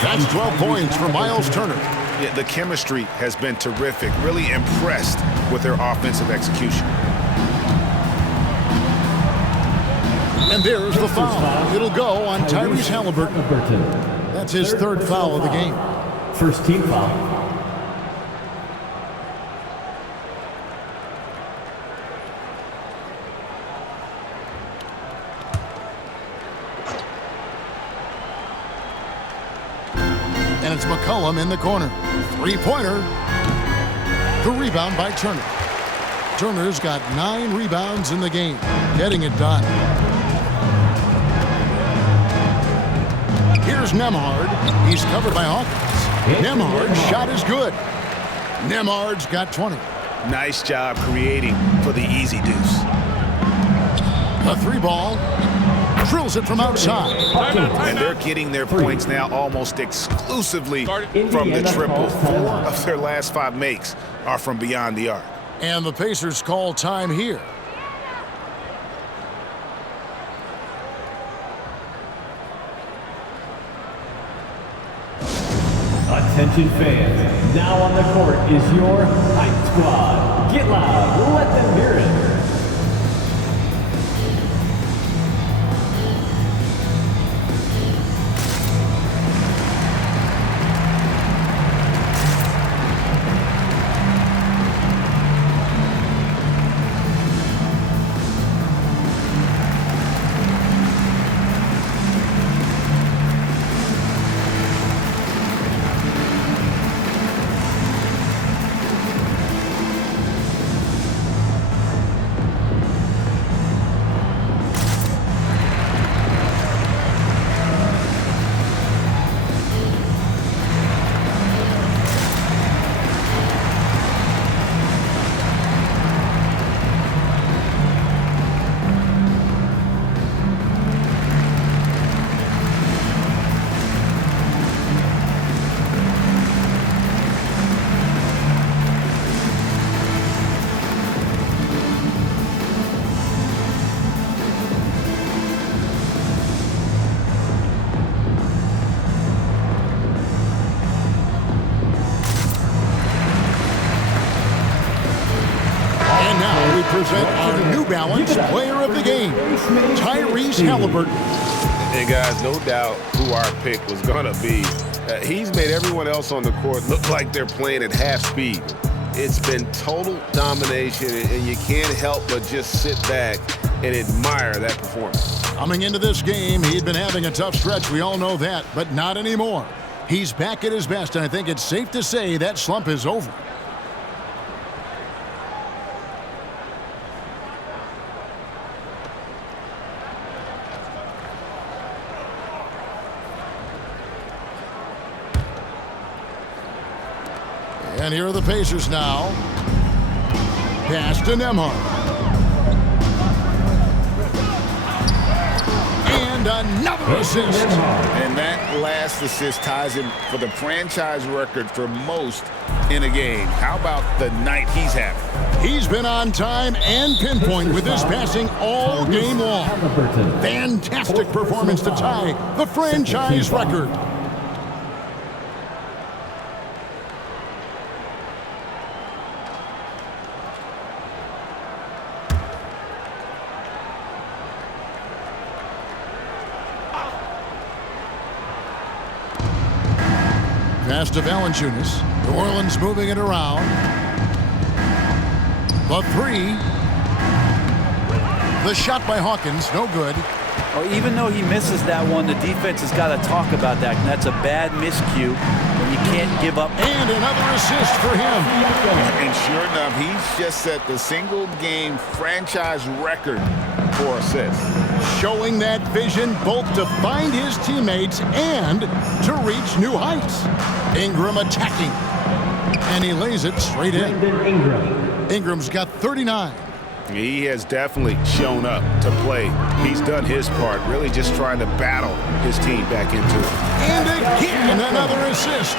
That's 12 points for Miles Turner. Yeah, the chemistry has been terrific. Really impressed with their offensive execution. And there's the foul. It'll go on Tyrese Haliburton. That's his third foul of the game. First team foul. And it's McCollum in the corner. Three-pointer. The rebound by Turner. Turner's got 9 rebounds in the game. Getting it done. Here's Nembhard. He's covered by Hawkins. Nembhard's shot is good. Nembhard's got 20. Nice job creating for the easy deuce. A 3-ball. Drills it from outside. And they're getting their points now almost exclusively from the triple. 4 of their last 5 makes are from beyond the arc. And the Pacers call time here. Attention fans, now on the court is your Hype Squad. Get loud, let them hear it. Present our New Balance Player of the Game, Tyrese Haliburton. And guys, no doubt who our pick was going to be. He's made everyone else on the court look like they're playing at half speed. It's been total domination, and you can't help but just sit back and admire that performance. Coming into this game, he'd been having a tough stretch. We all know that, but not anymore. He's back at his best, and I think it's safe to say that slump is over. And here are the Pacers now. Pass to Nembhard. And another assist. And that last assist ties him for the franchise record for most in a game. How about the night he's having? He's been on time and pinpoint with his passing all game long. Fantastic performance to tie the franchise record. Pass to Valanciunas. New Orleans moving it around. The 3. The shot by Hawkins, no good. Oh, even though he misses that one, the defense has got to talk about that. And that's a bad miscue when you can't give up. And another assist for him. And sure enough, he's just set the single-game franchise record 4 assists. Showing that vision both to find his teammates and to reach new heights. Ingram attacking. And he lays it straight in. Ingram's got 39. He has definitely shown up to play. He's done his part, really just trying to battle his team back into it. And again, another assist.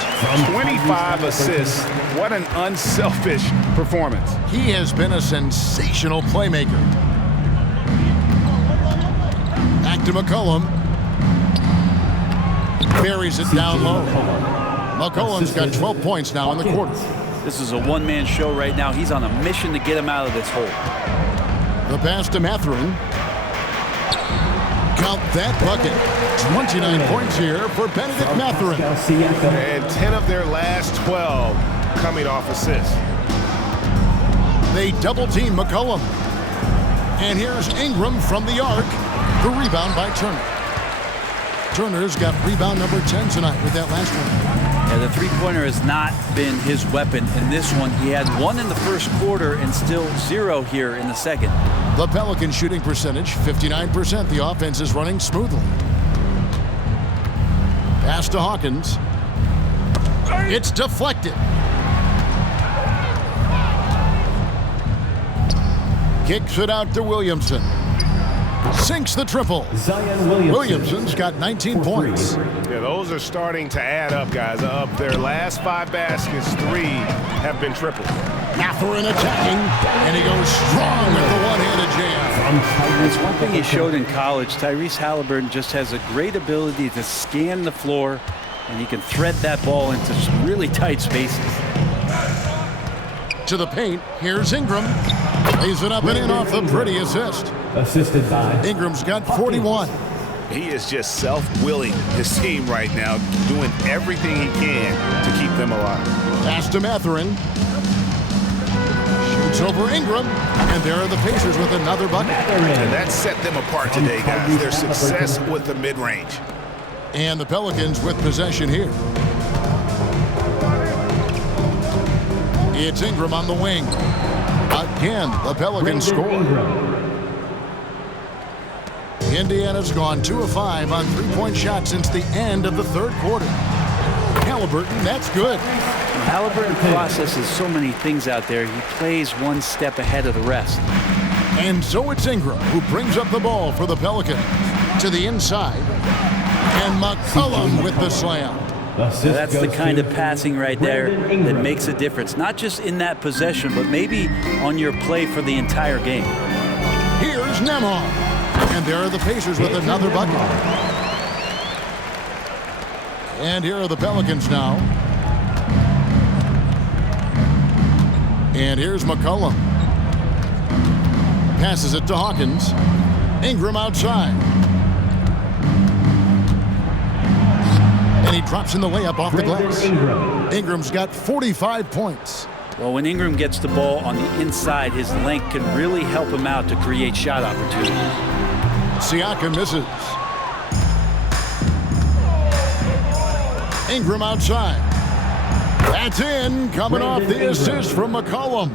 25 assists. What an unselfish performance. He has been a sensational playmaker. Back to McCollum. Buries it down low. McCollum's got 12 points now in the quarter. This is a one-man show right now. He's on a mission to get him out of this hole. The pass to Mathurin. Count that bucket. 29 points here for Benedict Mathurin. And 10 of their last 12 coming off assists. They double-team McCollum. And here's Ingram from the arc. The rebound by Turner. Turner's got rebound number 10 tonight with that last one. Yeah, the three-pointer has not been his weapon in this one. He had 1 in the first quarter and still 0 here in the second. The Pelicans shooting percentage, 59%. The offense is running smoothly. Pass to Hawkins. It's deflected. Kicks it out to Williamson. Sinks the triple. Williamson's got 19 points. Yeah, those are starting to add up, guys. Of their last 5 baskets, 3 have been triples. Mathurin attacking, and he goes strong with the one-handed jam. It's one thing he showed in college. Tyrese Haliburton just has a great ability to scan the floor, and he can thread that ball into some really tight spaces. To the paint, here's Ingram. Lays it up and in off the pretty assist. Assisted by Ingram's got 41. He is just self-willing his team right now, doing everything he can to keep them alive. Pass to Mathurin. Shoots over Ingram, and there are the Pacers with another bucket. And that set them apart today, guys. Their success with the mid-range. And the Pelicans with possession here. It's Ingram on the wing. Again, the Pelicans score. Indiana's gone 2 of 5 on three-point shots since the end of the third quarter. Haliburton, that's good. Haliburton processes so many things out there. He plays one step ahead of the rest. And so it's Ingram who brings up the ball for the Pelicans. To the inside. And McCollum with the slam. That's the kind of passing right there that makes a difference. Not just in that possession, but maybe on your play for the entire game. Here's Nemhard. And there are the Pacers with another bucket. And here are the Pelicans now. And here's McCollum. Passes it to Hawkins. Ingram outside. And he drops in the layup off the glass. Ingram's got 45 points. Well, when Ingram gets the ball on the inside, his length can really help him out to create shot opportunities. Siakam misses. Ingram outside. That's in, coming off the assist from McCollum.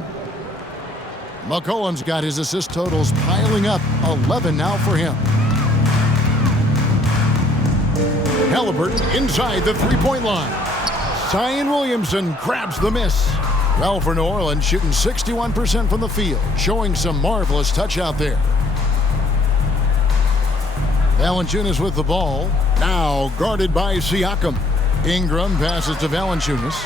McCollum's got his assist totals piling up, 11 now for him. Haliburton inside the three-point line. Zion Williamson grabs the miss. Well, for New Orleans, shooting 61% from the field, showing some marvelous touch out there. Valanciunas with the ball, now guarded by Siakam. Ingram passes to Valanciunas.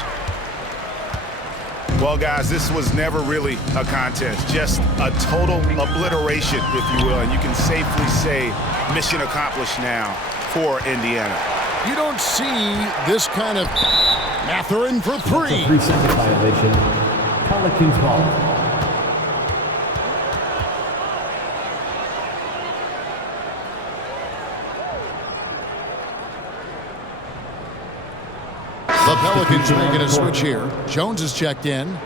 Well, guys, this was never really a contest, just a total obliteration, if you will, and you can safely say mission accomplished now for Indiana. You don't see this kind of Mathurin for 3. That's a 3-second violation. Pelicans ball. The Pelicans making a switch here. Jones is checked in.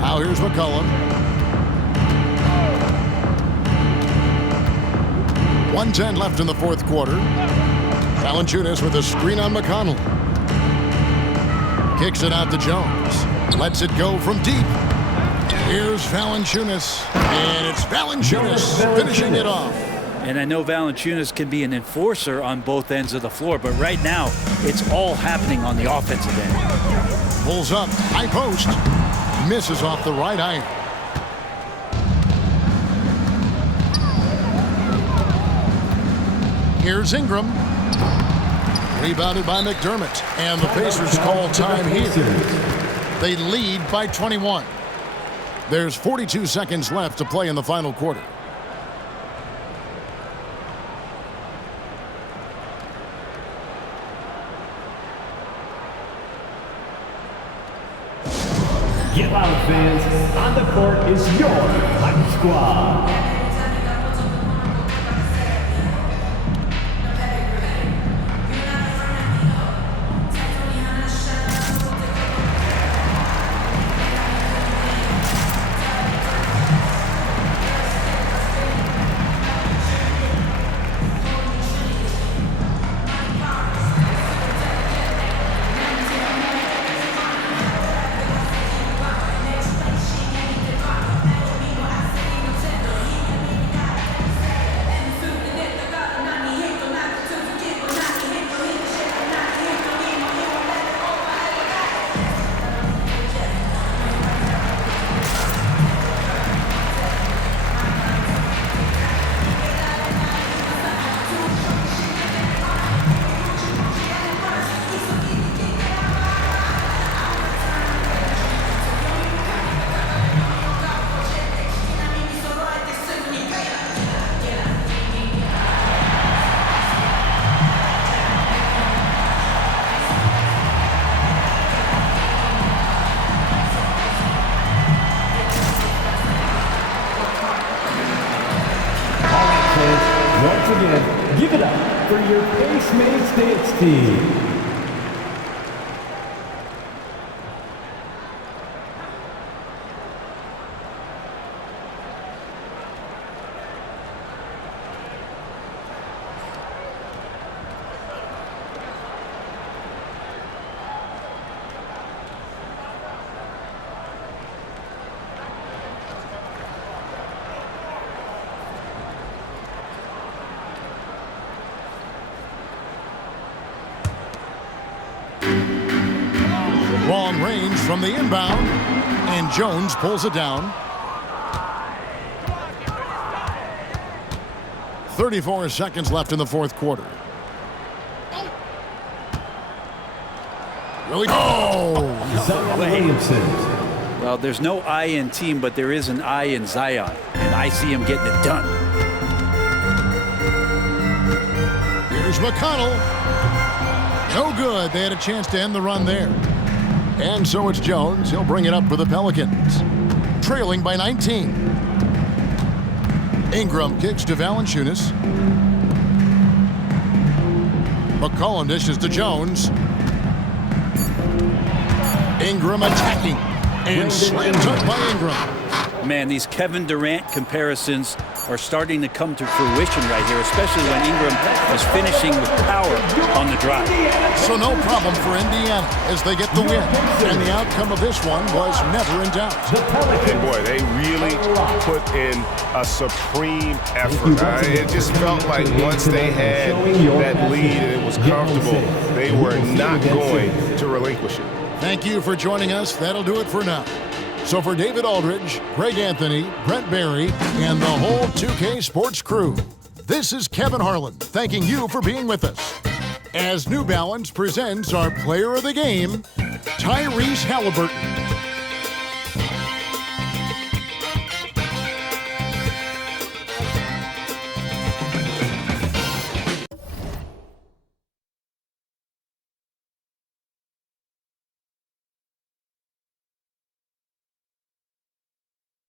Now here's McCollum. 1:10 left in the fourth quarter. Valanciunas with a screen on McCollum. Kicks it out to Jones. Lets it go from deep. Here's Valanciunas. And it's Valanciunas finishing it off. And I know Valanciunas can be an enforcer on both ends of the floor, but right now, it's all happening on the offensive end. Pulls up, high post. Misses off the right iron. Here's Ingram. Rebounded by McDermott. And the Pacers call time here. They lead by 21. There's 42 seconds left to play in the final quarter. Get loud, fans. On the court is your Hype Squad. Once again, give it up for your Pacemates Dance Team. Long range from the inbound, and Jones pulls it down. 34 seconds left in the fourth quarter. Really? Zion Williamson. Well, there's no I in team, but there is an I in Zion, and I see him getting it done. Here's McConnell. No good. They had a chance to end the run there. And so it's Jones. He'll bring it up for the Pelicans. Trailing by 19. Ingram kicks to Valanciunas. McCollum dishes to Jones. Ingram attacking. And slams up by Ingram. Man, these Kevin Durant comparisons are starting to come to fruition right here, especially when Ingram is finishing with power on the drive. So no problem for Indiana as they get the win. And the outcome of this one was never in doubt. And boy, they really put in a supreme effort. It just felt like once they had that lead and it was comfortable, they were not going to relinquish it. Thank you for joining us. That'll do it for now. So for David Aldridge, Greg Anthony, Brent Barry, and the whole 2K Sports crew, this is Kevin Harlan thanking you for being with us. As New Balance presents our player of the game, Tyrese Haliburton.